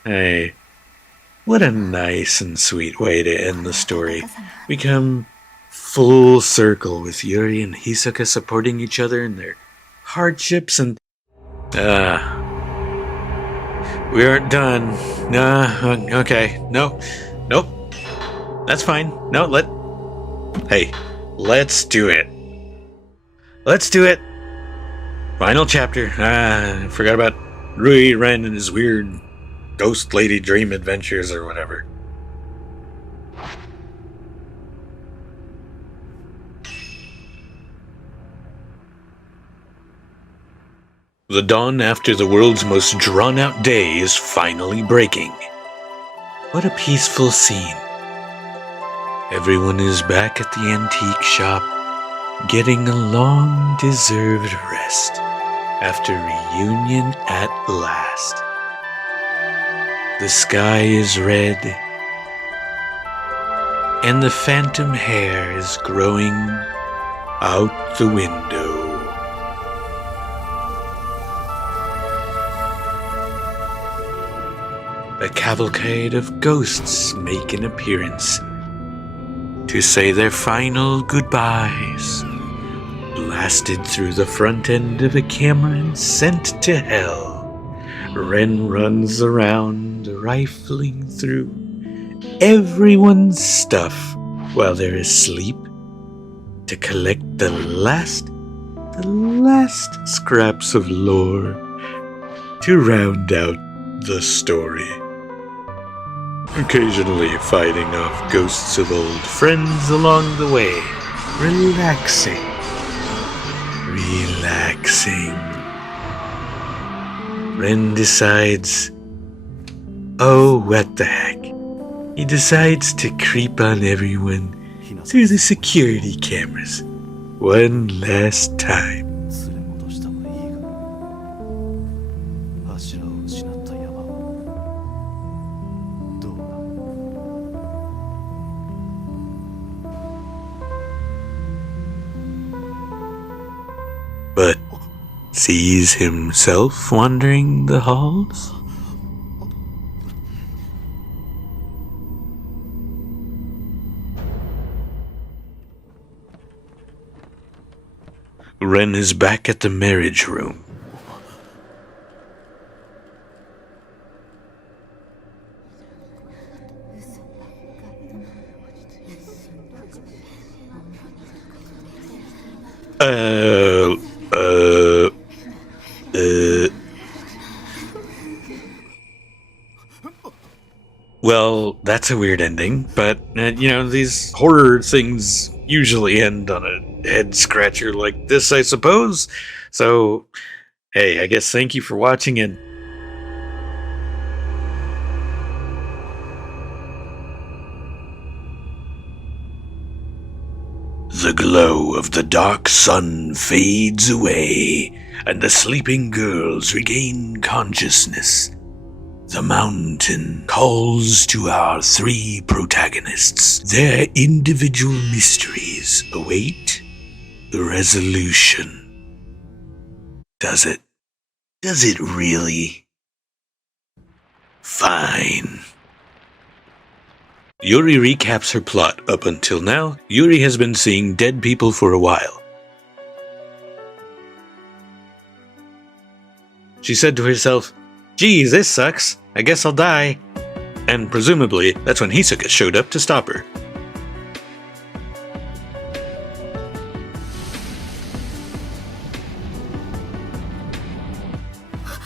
Hey, what a nice and sweet way to end the story. We come full circle with Yuri and Hisoka supporting each other in their hardships and... we aren't done. Okay. Nope. That's fine. No, Hey, let's do it. Let's do it. Final chapter. I forgot about Rui, Ren, and his weird ghost lady dream adventures or whatever. The dawn after the world's most drawn-out day is finally breaking. What a peaceful scene. Everyone is back at the antique shop, getting a long-deserved rest after reunion at last. The sky is red, and the phantom hair is growing out the window. A cavalcade of ghosts make an appearance to say their final goodbyes. Blasted through the front end of a camera and sent to hell, Ren runs around rifling through everyone's stuff while they're asleep to collect the last scraps of lore to round out the story. Occasionally fighting off ghosts of old friends along the way. Relaxing. Ren decides, oh, what the heck. He decides to creep on everyone through the security cameras one last time. 連れ戻したはいいが柱を失った山をどうだ But sees himself wandering the halls? Ren is back at the marriage room. Well, that's a weird ending, but, these horror things usually end on a head scratcher like this, I suppose. So, hey, I guess thank you for watching, and the glow of the dark sun fades away, and the sleeping girls regain consciousness. The mountain calls to our three protagonists. Their individual mysteries await resolution. Does it? Does it really? Fine. Yuri recaps her plot. Up until now, Yuri has been seeing dead people for a while. She said to herself, "Geez, this sucks. I guess I'll die." And presumably, that's when Hisoka showed up to stop her.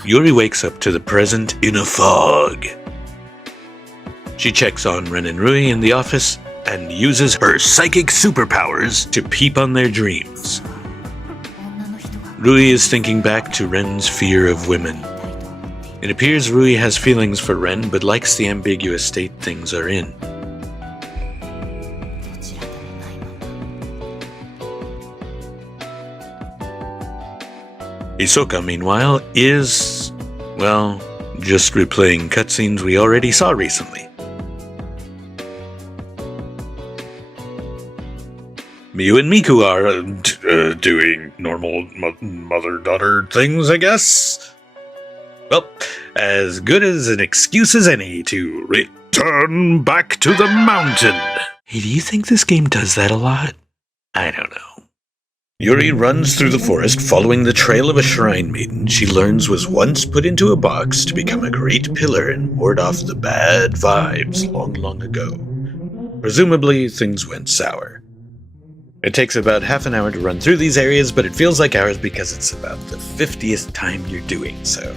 Yuri wakes up to the present in a fog. She checks on Ren and Rui in the office and uses her psychic superpowers to peep on their dreams. Rui is thinking back to Ren's fear of women. It appears Rui has feelings for Ren, but likes the ambiguous state things are in. Hisoka, meanwhile, is, well, just replaying cutscenes we already saw recently. Miyu and Miku are doing normal mother-daughter things, I guess. Well, As good as an excuse as any to return back to the mountain. Hey, do you think this game does that a lot? I don't know. Yuri runs through the forest following the trail of a shrine maiden she learns was once put into a box to become a great pillar and ward off the bad vibes long ago. Presumably, things went sour. It takes about half an hour to run through these areas, but it feels like hours because it's about the 50th time you're doing so.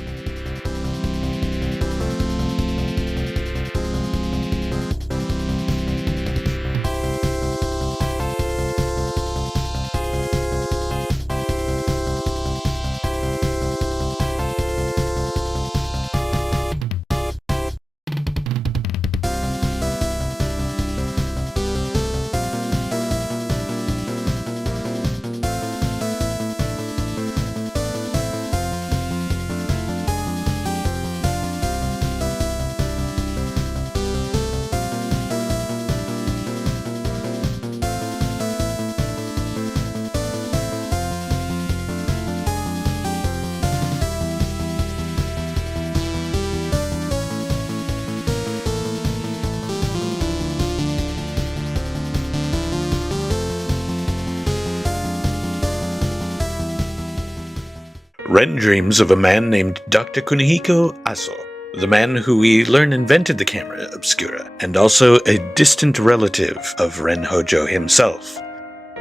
Ren dreams of a man named Dr. Kunihiko Aso, the man who we learn invented the camera obscura, and also a distant relative of Ren Hojo himself.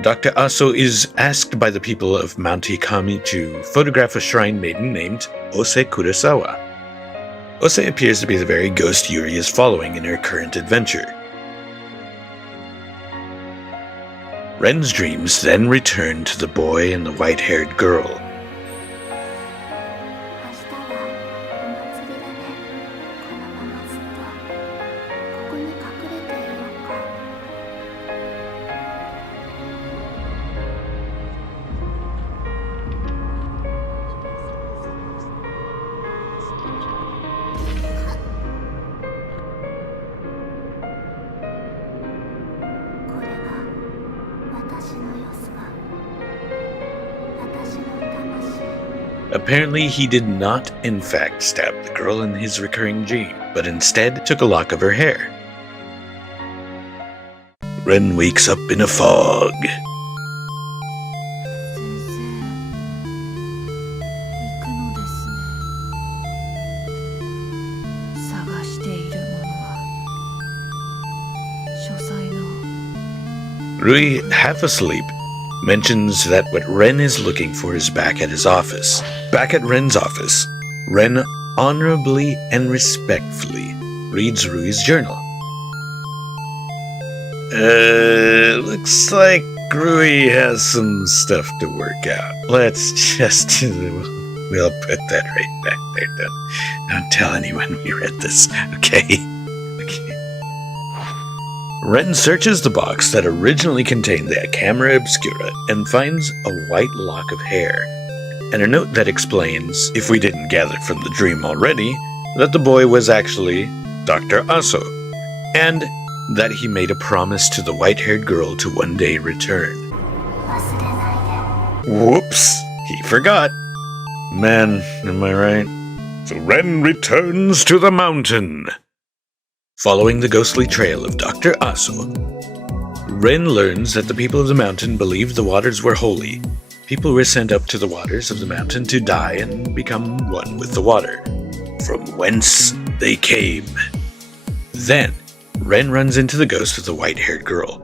Dr. Aso is asked by the people of Mount Hikami to photograph a shrine maiden named Ose Kurosawa. Ose appears to be the very ghost Yuri is following in her current adventure. Ren's dreams then return to the boy and the white-haired girl. Apparently, he did not, in fact, stab the girl in his recurring dream, but instead took a lock of her hair. Ren wakes up in a fog. Rui, half asleep, mentions that what Ren is looking for is back at his office. Back at Ren's office, Ren honorably and respectfully reads Rui's journal. Looks like Rui has some stuff to work out. Let's just... we'll put that right back there. Don't tell anyone we read this, okay? Ren searches the box that originally contained the camera obscura and finds a white lock of hair, and a note that explains, if we didn't gather from the dream already, that the boy was actually Dr. Aso, and that he made a promise to the white-haired girl to one day return. Whoops, he forgot. Man, am I right? So Ren returns to the mountain. Following the ghostly trail of Dr. Aso, Ren learns that the people of the mountain believed the waters were holy. People were sent up to the waters of the mountain to die and become one with the water, from whence they came. Then, Ren runs into the ghost of the white-haired girl.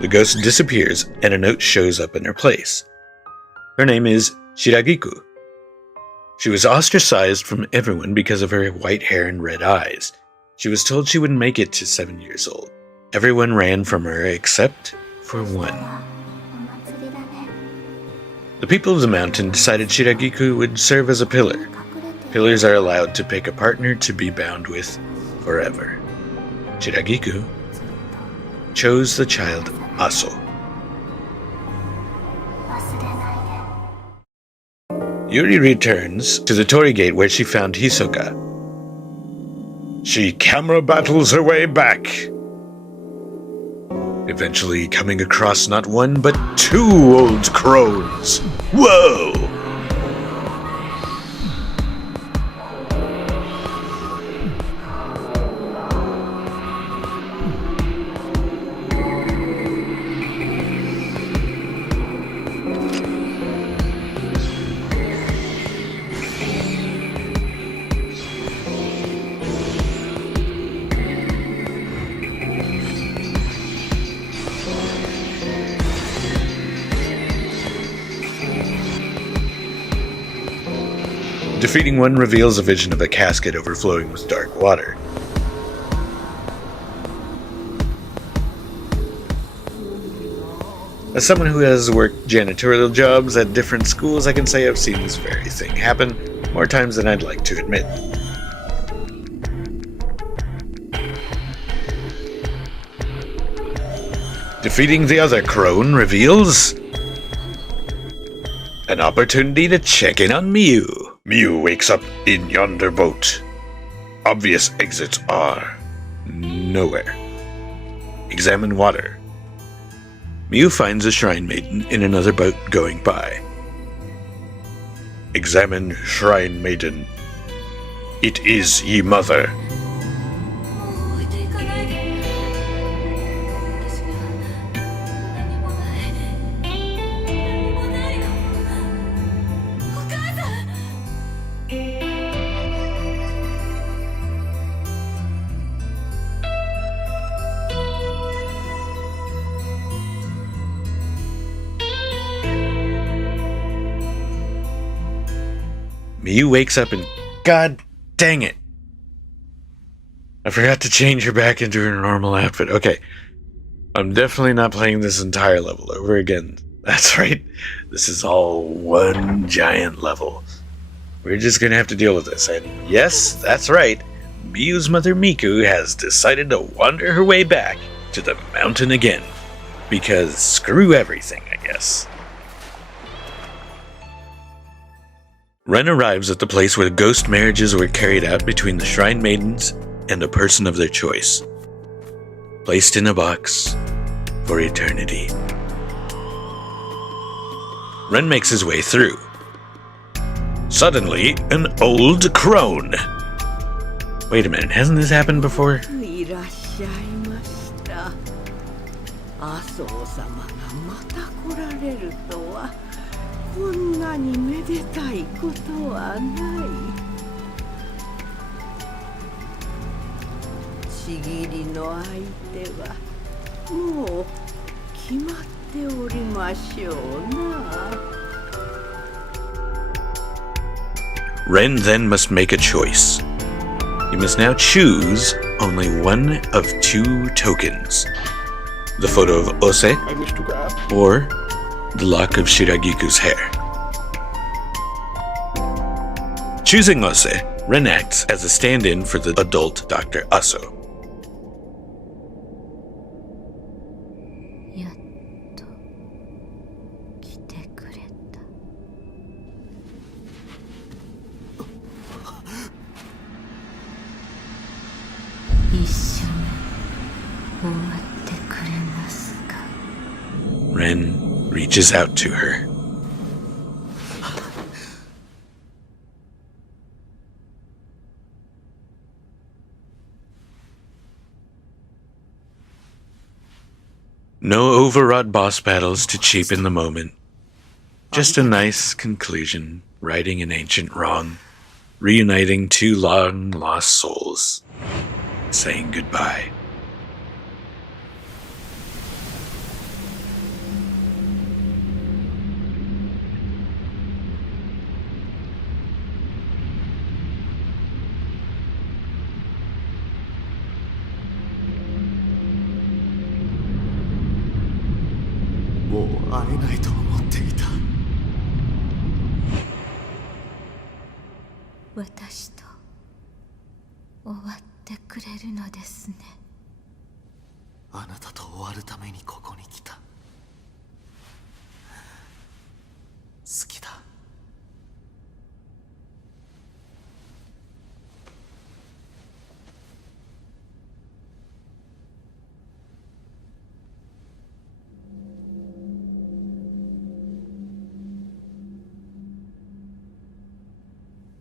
The ghost disappears, and a note shows up in her place. Her name is Shiragiku. She was ostracized from everyone because of her white hair and red eyes. She was told she wouldn't make it to 7 years old. Everyone ran from her except for one. The people of the mountain decided Shiragiku would serve as a pillar. Pillars are allowed to pick a partner to be bound with forever. Shiragiku chose the child Aso. Yuri returns to the torii gate where she found Hisoka. She camera battles her way back, eventually coming across not one but two old crones. Whoa! Defeating one reveals a vision of a casket overflowing with dark water. As someone who has worked janitorial jobs at different schools, I can say I've seen this very thing happen more times than I'd like to admit. Defeating the other crone reveals an opportunity to check in on Miu. Miu wakes up in yonder boat. Obvious exits are nowhere. Examine water. Miu finds a shrine maiden in another boat going by. Examine shrine maiden. It is ye mother. 置いていかないで。私には何もない。何もないの。お母さん。Miu wakes up and God dang it! I forgot to change her back into her normal outfit. Okay. I'm definitely not playing this entire level over again. That's right. This is all one giant level. We're just gonna have to deal with this. And yes, that's right. Miu's mother Miku has decided to wander her way back to the mountain again. Because screw everything, I guess. Ren arrives at the place where ghost marriages were carried out between the shrine maidens and a person of their choice, placed in a box for eternity. Ren makes his way through. Suddenly, an old crone. Wait a minute, hasn't this happened before? いらっしゃいました。麻生様がまた来られるとは、こんなにめでたいことはない。ちぎりの相手はもう決まっておりましょうな。Ren then must make a choice. He must now choose only one of two tokens. The photo of Ose or the lock of Shiragiku's hair. Choosing Ose, Ren acts as a stand-in for the adult Dr. Aso. やっと来てくれた。一緒に終わってくれますか。 Ren reaches out to her. No overwrought boss battles to cheapen the moment. Just a nice conclusion, righting an ancient wrong, reuniting two long lost souls, saying goodbye. "私と終わってくれるのですね。あなたと終わるためにここに来た。好きだ。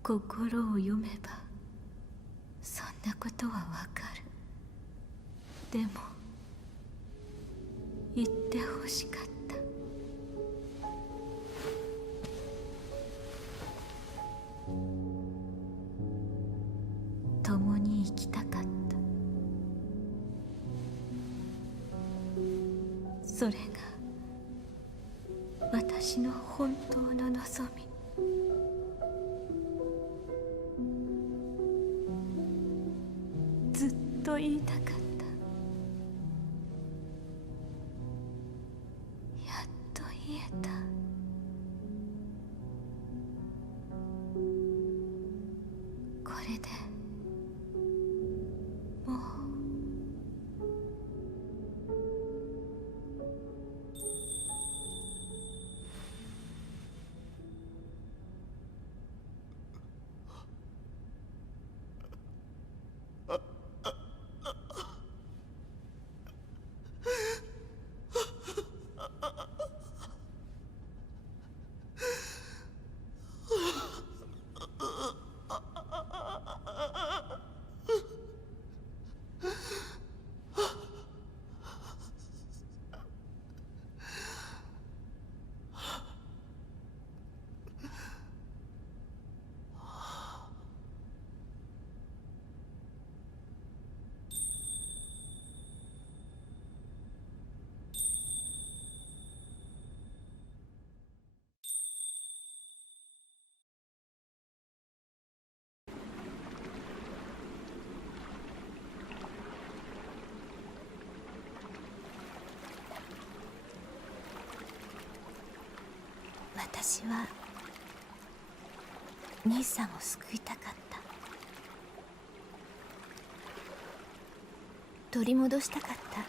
心を読めばそんなことはわかる。でも言ってほしかった。共に生きたかった。それが私の本当の望み。ずっと言いたかった。やっと言えた。これでもう私は兄さんを救いたかった。取り戻したかった。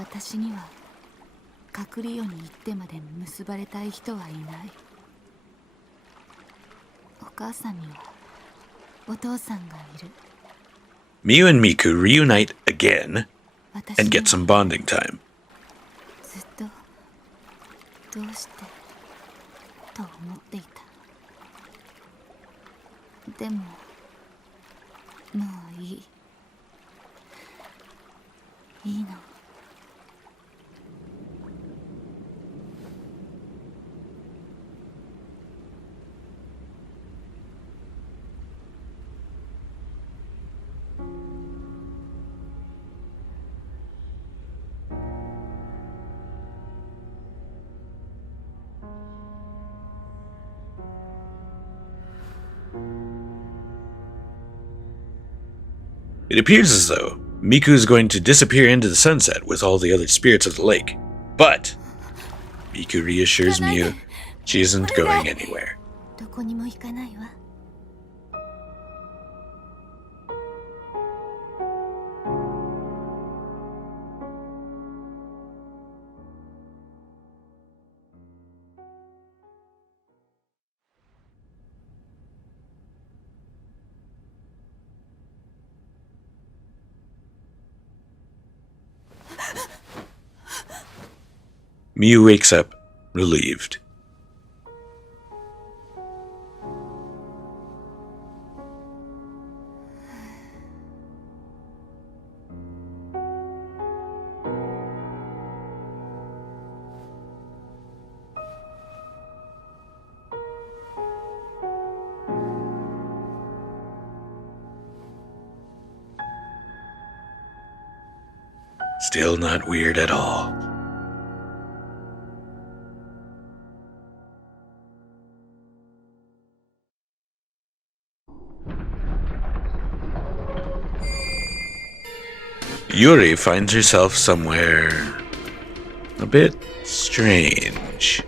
私には隠れ家に行ってまで結ばれたい人はいない。お母さんにはお父さんがいる。Miu and Miku reunite again 私 and に get は some bonding time. ずっとどうしてと思っていた。でももういい。いいの。It appears as though Miku is going to disappear into the sunset with all the other spirits of the lake. But Miku reassures Miu she isn't going anywhere. どこにも行かないわ。Miu wakes up, relieved. Still not weird at all. Yuri finds herself somewhere a bit strange.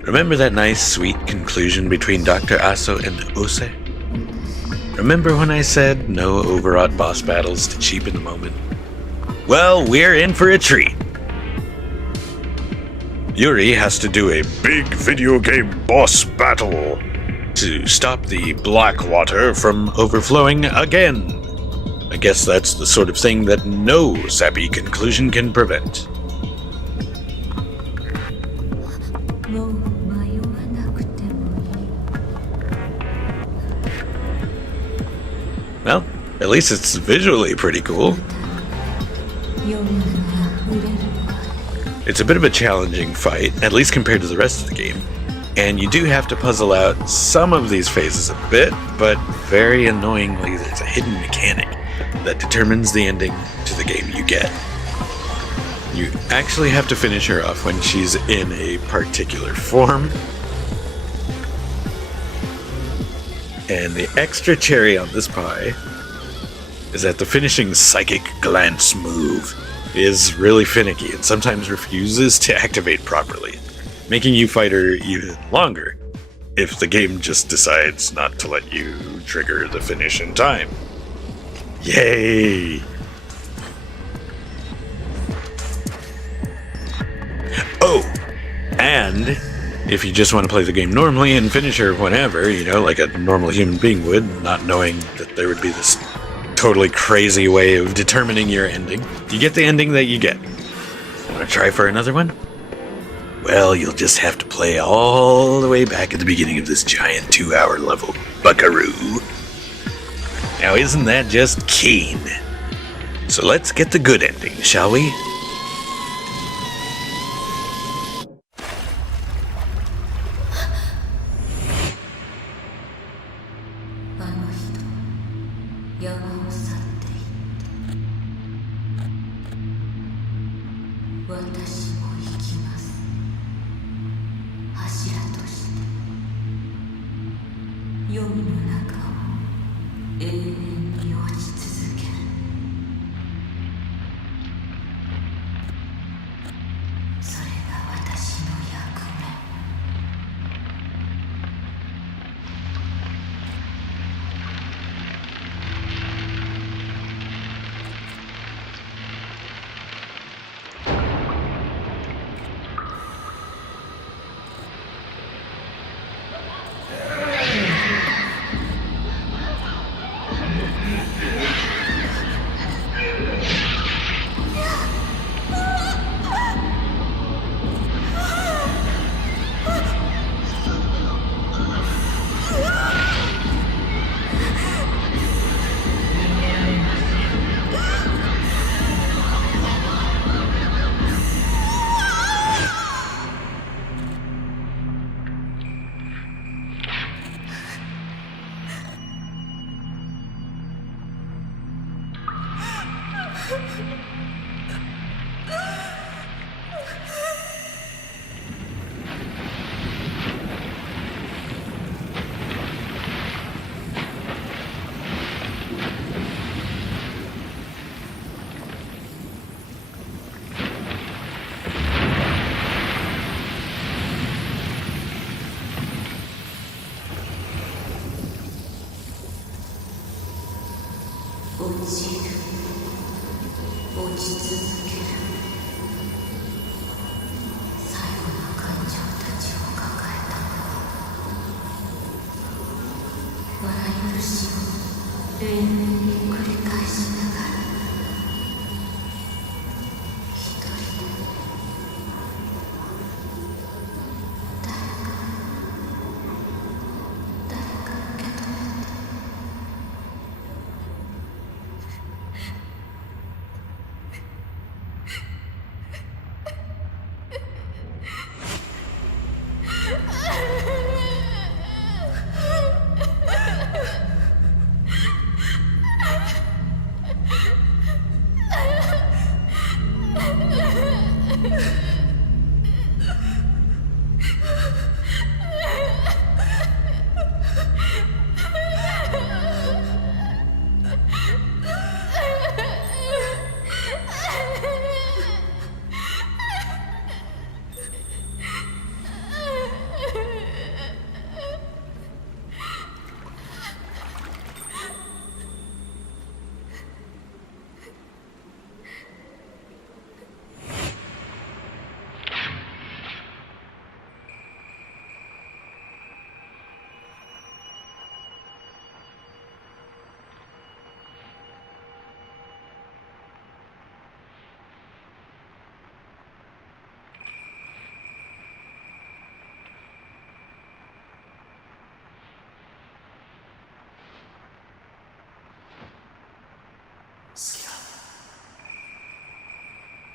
Remember that nice, sweet conclusion between Dr. Aso and Ose? Remember when I said no overwrought boss battles to cheapen the moment? Well, we're in for a treat. Yuri has to do a big video game boss battle to stop the black water from overflowing again. I guess that's the sort of thing that no sappy conclusion can prevent. もう Well, at least it's visually pretty cool. It's a bit of a challenging fight, at least compared to the rest of the game. And you do have to puzzle out some of these phases a bit, but very annoyingly, there's a hidden mechanic that determines the ending to the game you get. You actually have to finish her off when she's in a particular form. And the extra cherry on this pie is that the finishing psychic glance move is really finicky and sometimes refuses to activate properly, making you fight her even longer if the game just decides not to let you trigger the finish in time. Yay! Oh, and if you just want to play the game normally and finish her whenever, like a normal human being would, not knowing that there would be this totally crazy way of determining your ending, you get the ending that you get. Want to try for another one? Well, you'll just have to play all the way back at the beginning of this giant 2-hour level, buckaroo. Now isn't that just keen? So let's get the good ending, shall we?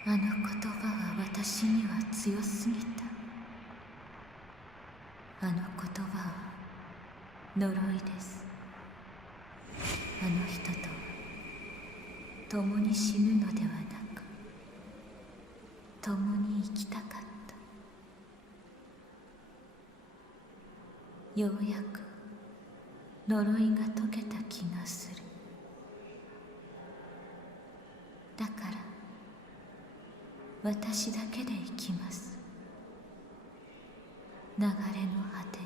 あの言葉は私には強すぎた。あの言葉は呪いです。あの人と共に死ぬのではなく、共に生きたかった。ようやく呪いが解けた気がする。だから私だけで生きます。流れの果てに。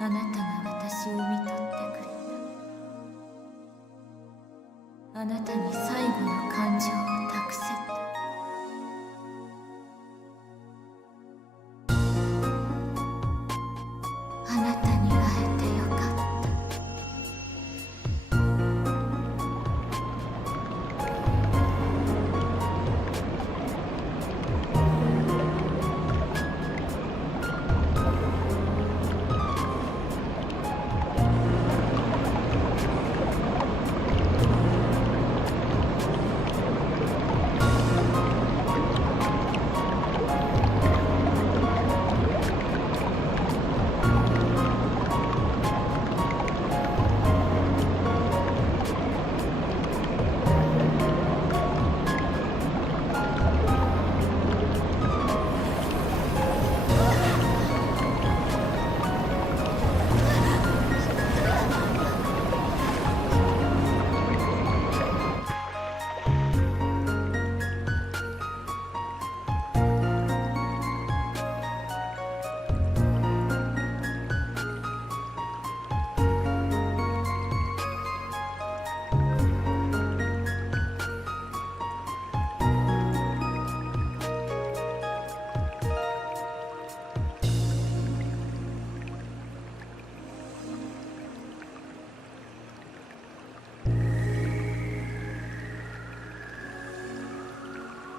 あなたが私を見とってくれた。あなたに最後の感情を託せた。あなたに会えてよかった。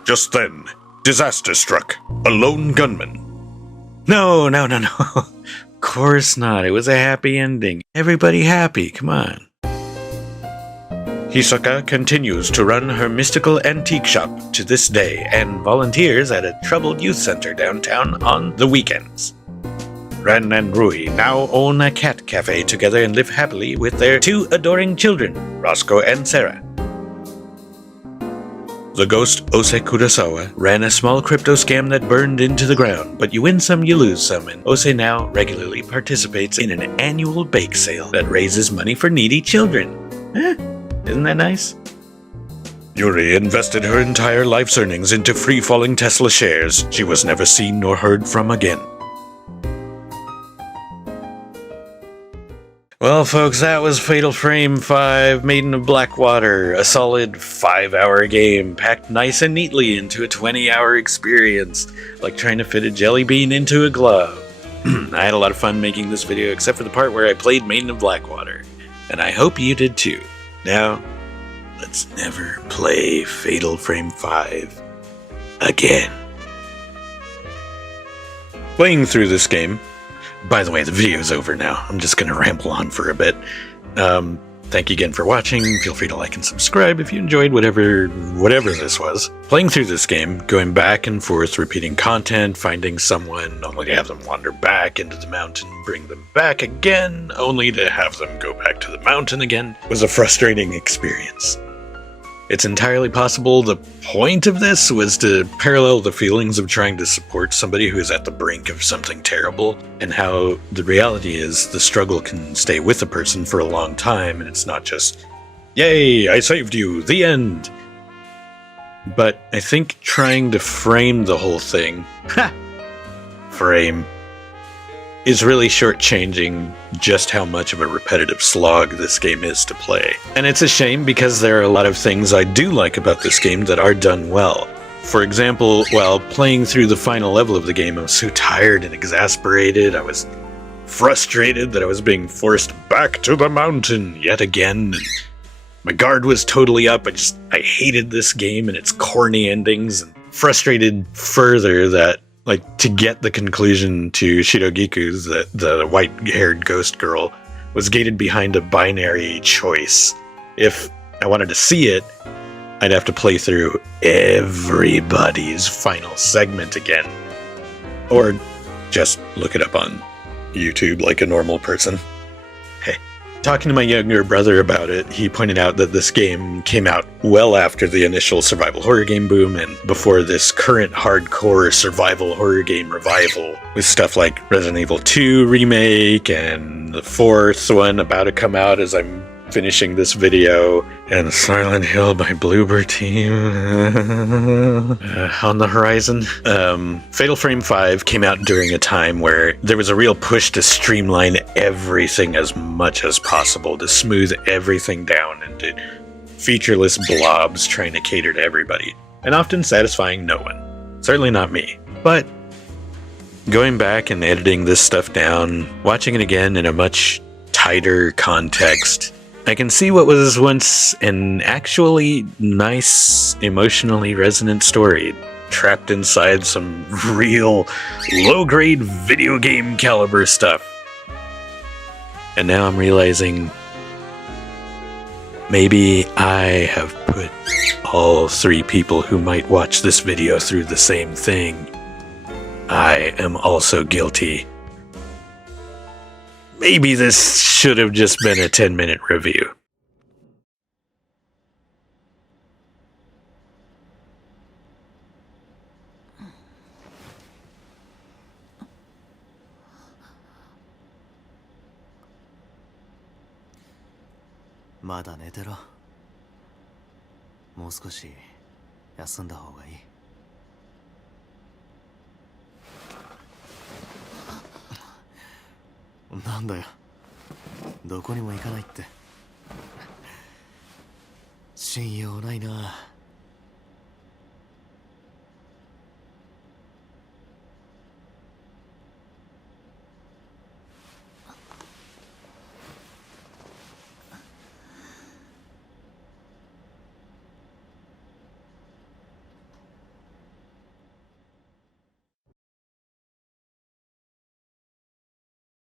Just then, disaster struck. A lone gunman. No. Of course not. It was a happy ending. Everybody happy, come on. Hisoka continues to run her mystical antique shop to this day and volunteers at a troubled youth center downtown on the weekends. Ren and Rui now own a cat cafe together and live happily with their two adoring children, Roscoe and Sarah. The ghost Ose Kurosawa ran a small crypto scam that burned into the ground, but you win some, you lose some, and Ose now regularly participates in an annual bake sale that raises money for needy children. Isn't that nice? Yuri invested her entire life's earnings into free-falling Tesla shares. She was never seen nor heard from again. Well, folks, that was Fatal Frame 5, Maiden of Blackwater, a solid 5-hour game, packed nice and neatly into a 20-hour experience, like trying to fit a jelly bean into a glove. I had a lot of fun making this video, except for the part where I played Maiden of Blackwater, and I hope you did too. Now, let's never play Fatal Frame 5 again. Playing through this game. By the way, the video's over now. I'm just going to ramble on for a bit. Thank you again for watching. Feel free to like and subscribe if you enjoyed whatever this was. Playing through this game, going back and forth, repeating content, finding someone, only to have them wander back into the mountain, bring them back again, only to have them go back to the mountain again, was a frustrating experience. It's entirely possible the point of this was to parallel the feelings of trying to support somebody who is at the brink of something terrible, and how the reality is the struggle can stay with a person for a long time, and it's not just, yay, I saved you, the end. But I think trying to frame the whole thing, is really shortchanging just how much of a repetitive slog this game is to play. And it's a shame because there are a lot of things I do like about this game that are done well. For example, while playing through the final level of the game, I was so tired and exasperated, I was frustrated that I was being forced back to the mountain yet again. My guard was totally up, I hated this game and its corny endings, and frustrated further that to get the conclusion to Shirogiku's, the white-haired ghost girl, was gated behind a binary choice. If I wanted to see it, I'd have to play through everybody's final segment again. Or just look it up on YouTube like a normal person. Hey, talking to my younger brother about it, he pointed out that this game came out well after the initial survival horror game boom and before this current hardcore survival horror game revival, with stuff like Resident Evil 2 remake and the fourth one about to come out as I'm finishing this video, and Silent Hill by Bloober Team on the horizon. Fatal Frame 5 came out during a time where there was a real push to streamline everything as much as possible, to smooth everything down into featureless blobs trying to cater to everybody, and often satisfying no one. Certainly not me. But going back and editing this stuff down, watching it again in a much tighter context, I can see what was once an actually nice, emotionally resonant story trapped inside some real low-grade video game caliber stuff. And now I'm realizing maybe I have put all 3 people who might watch this video through the same thing. I am also guilty. Maybe this should have just been a 10-minute review.まだ寝てろ。もう少し休んだ方がいい。なんだよ、どこにも行かないって。信用ないな。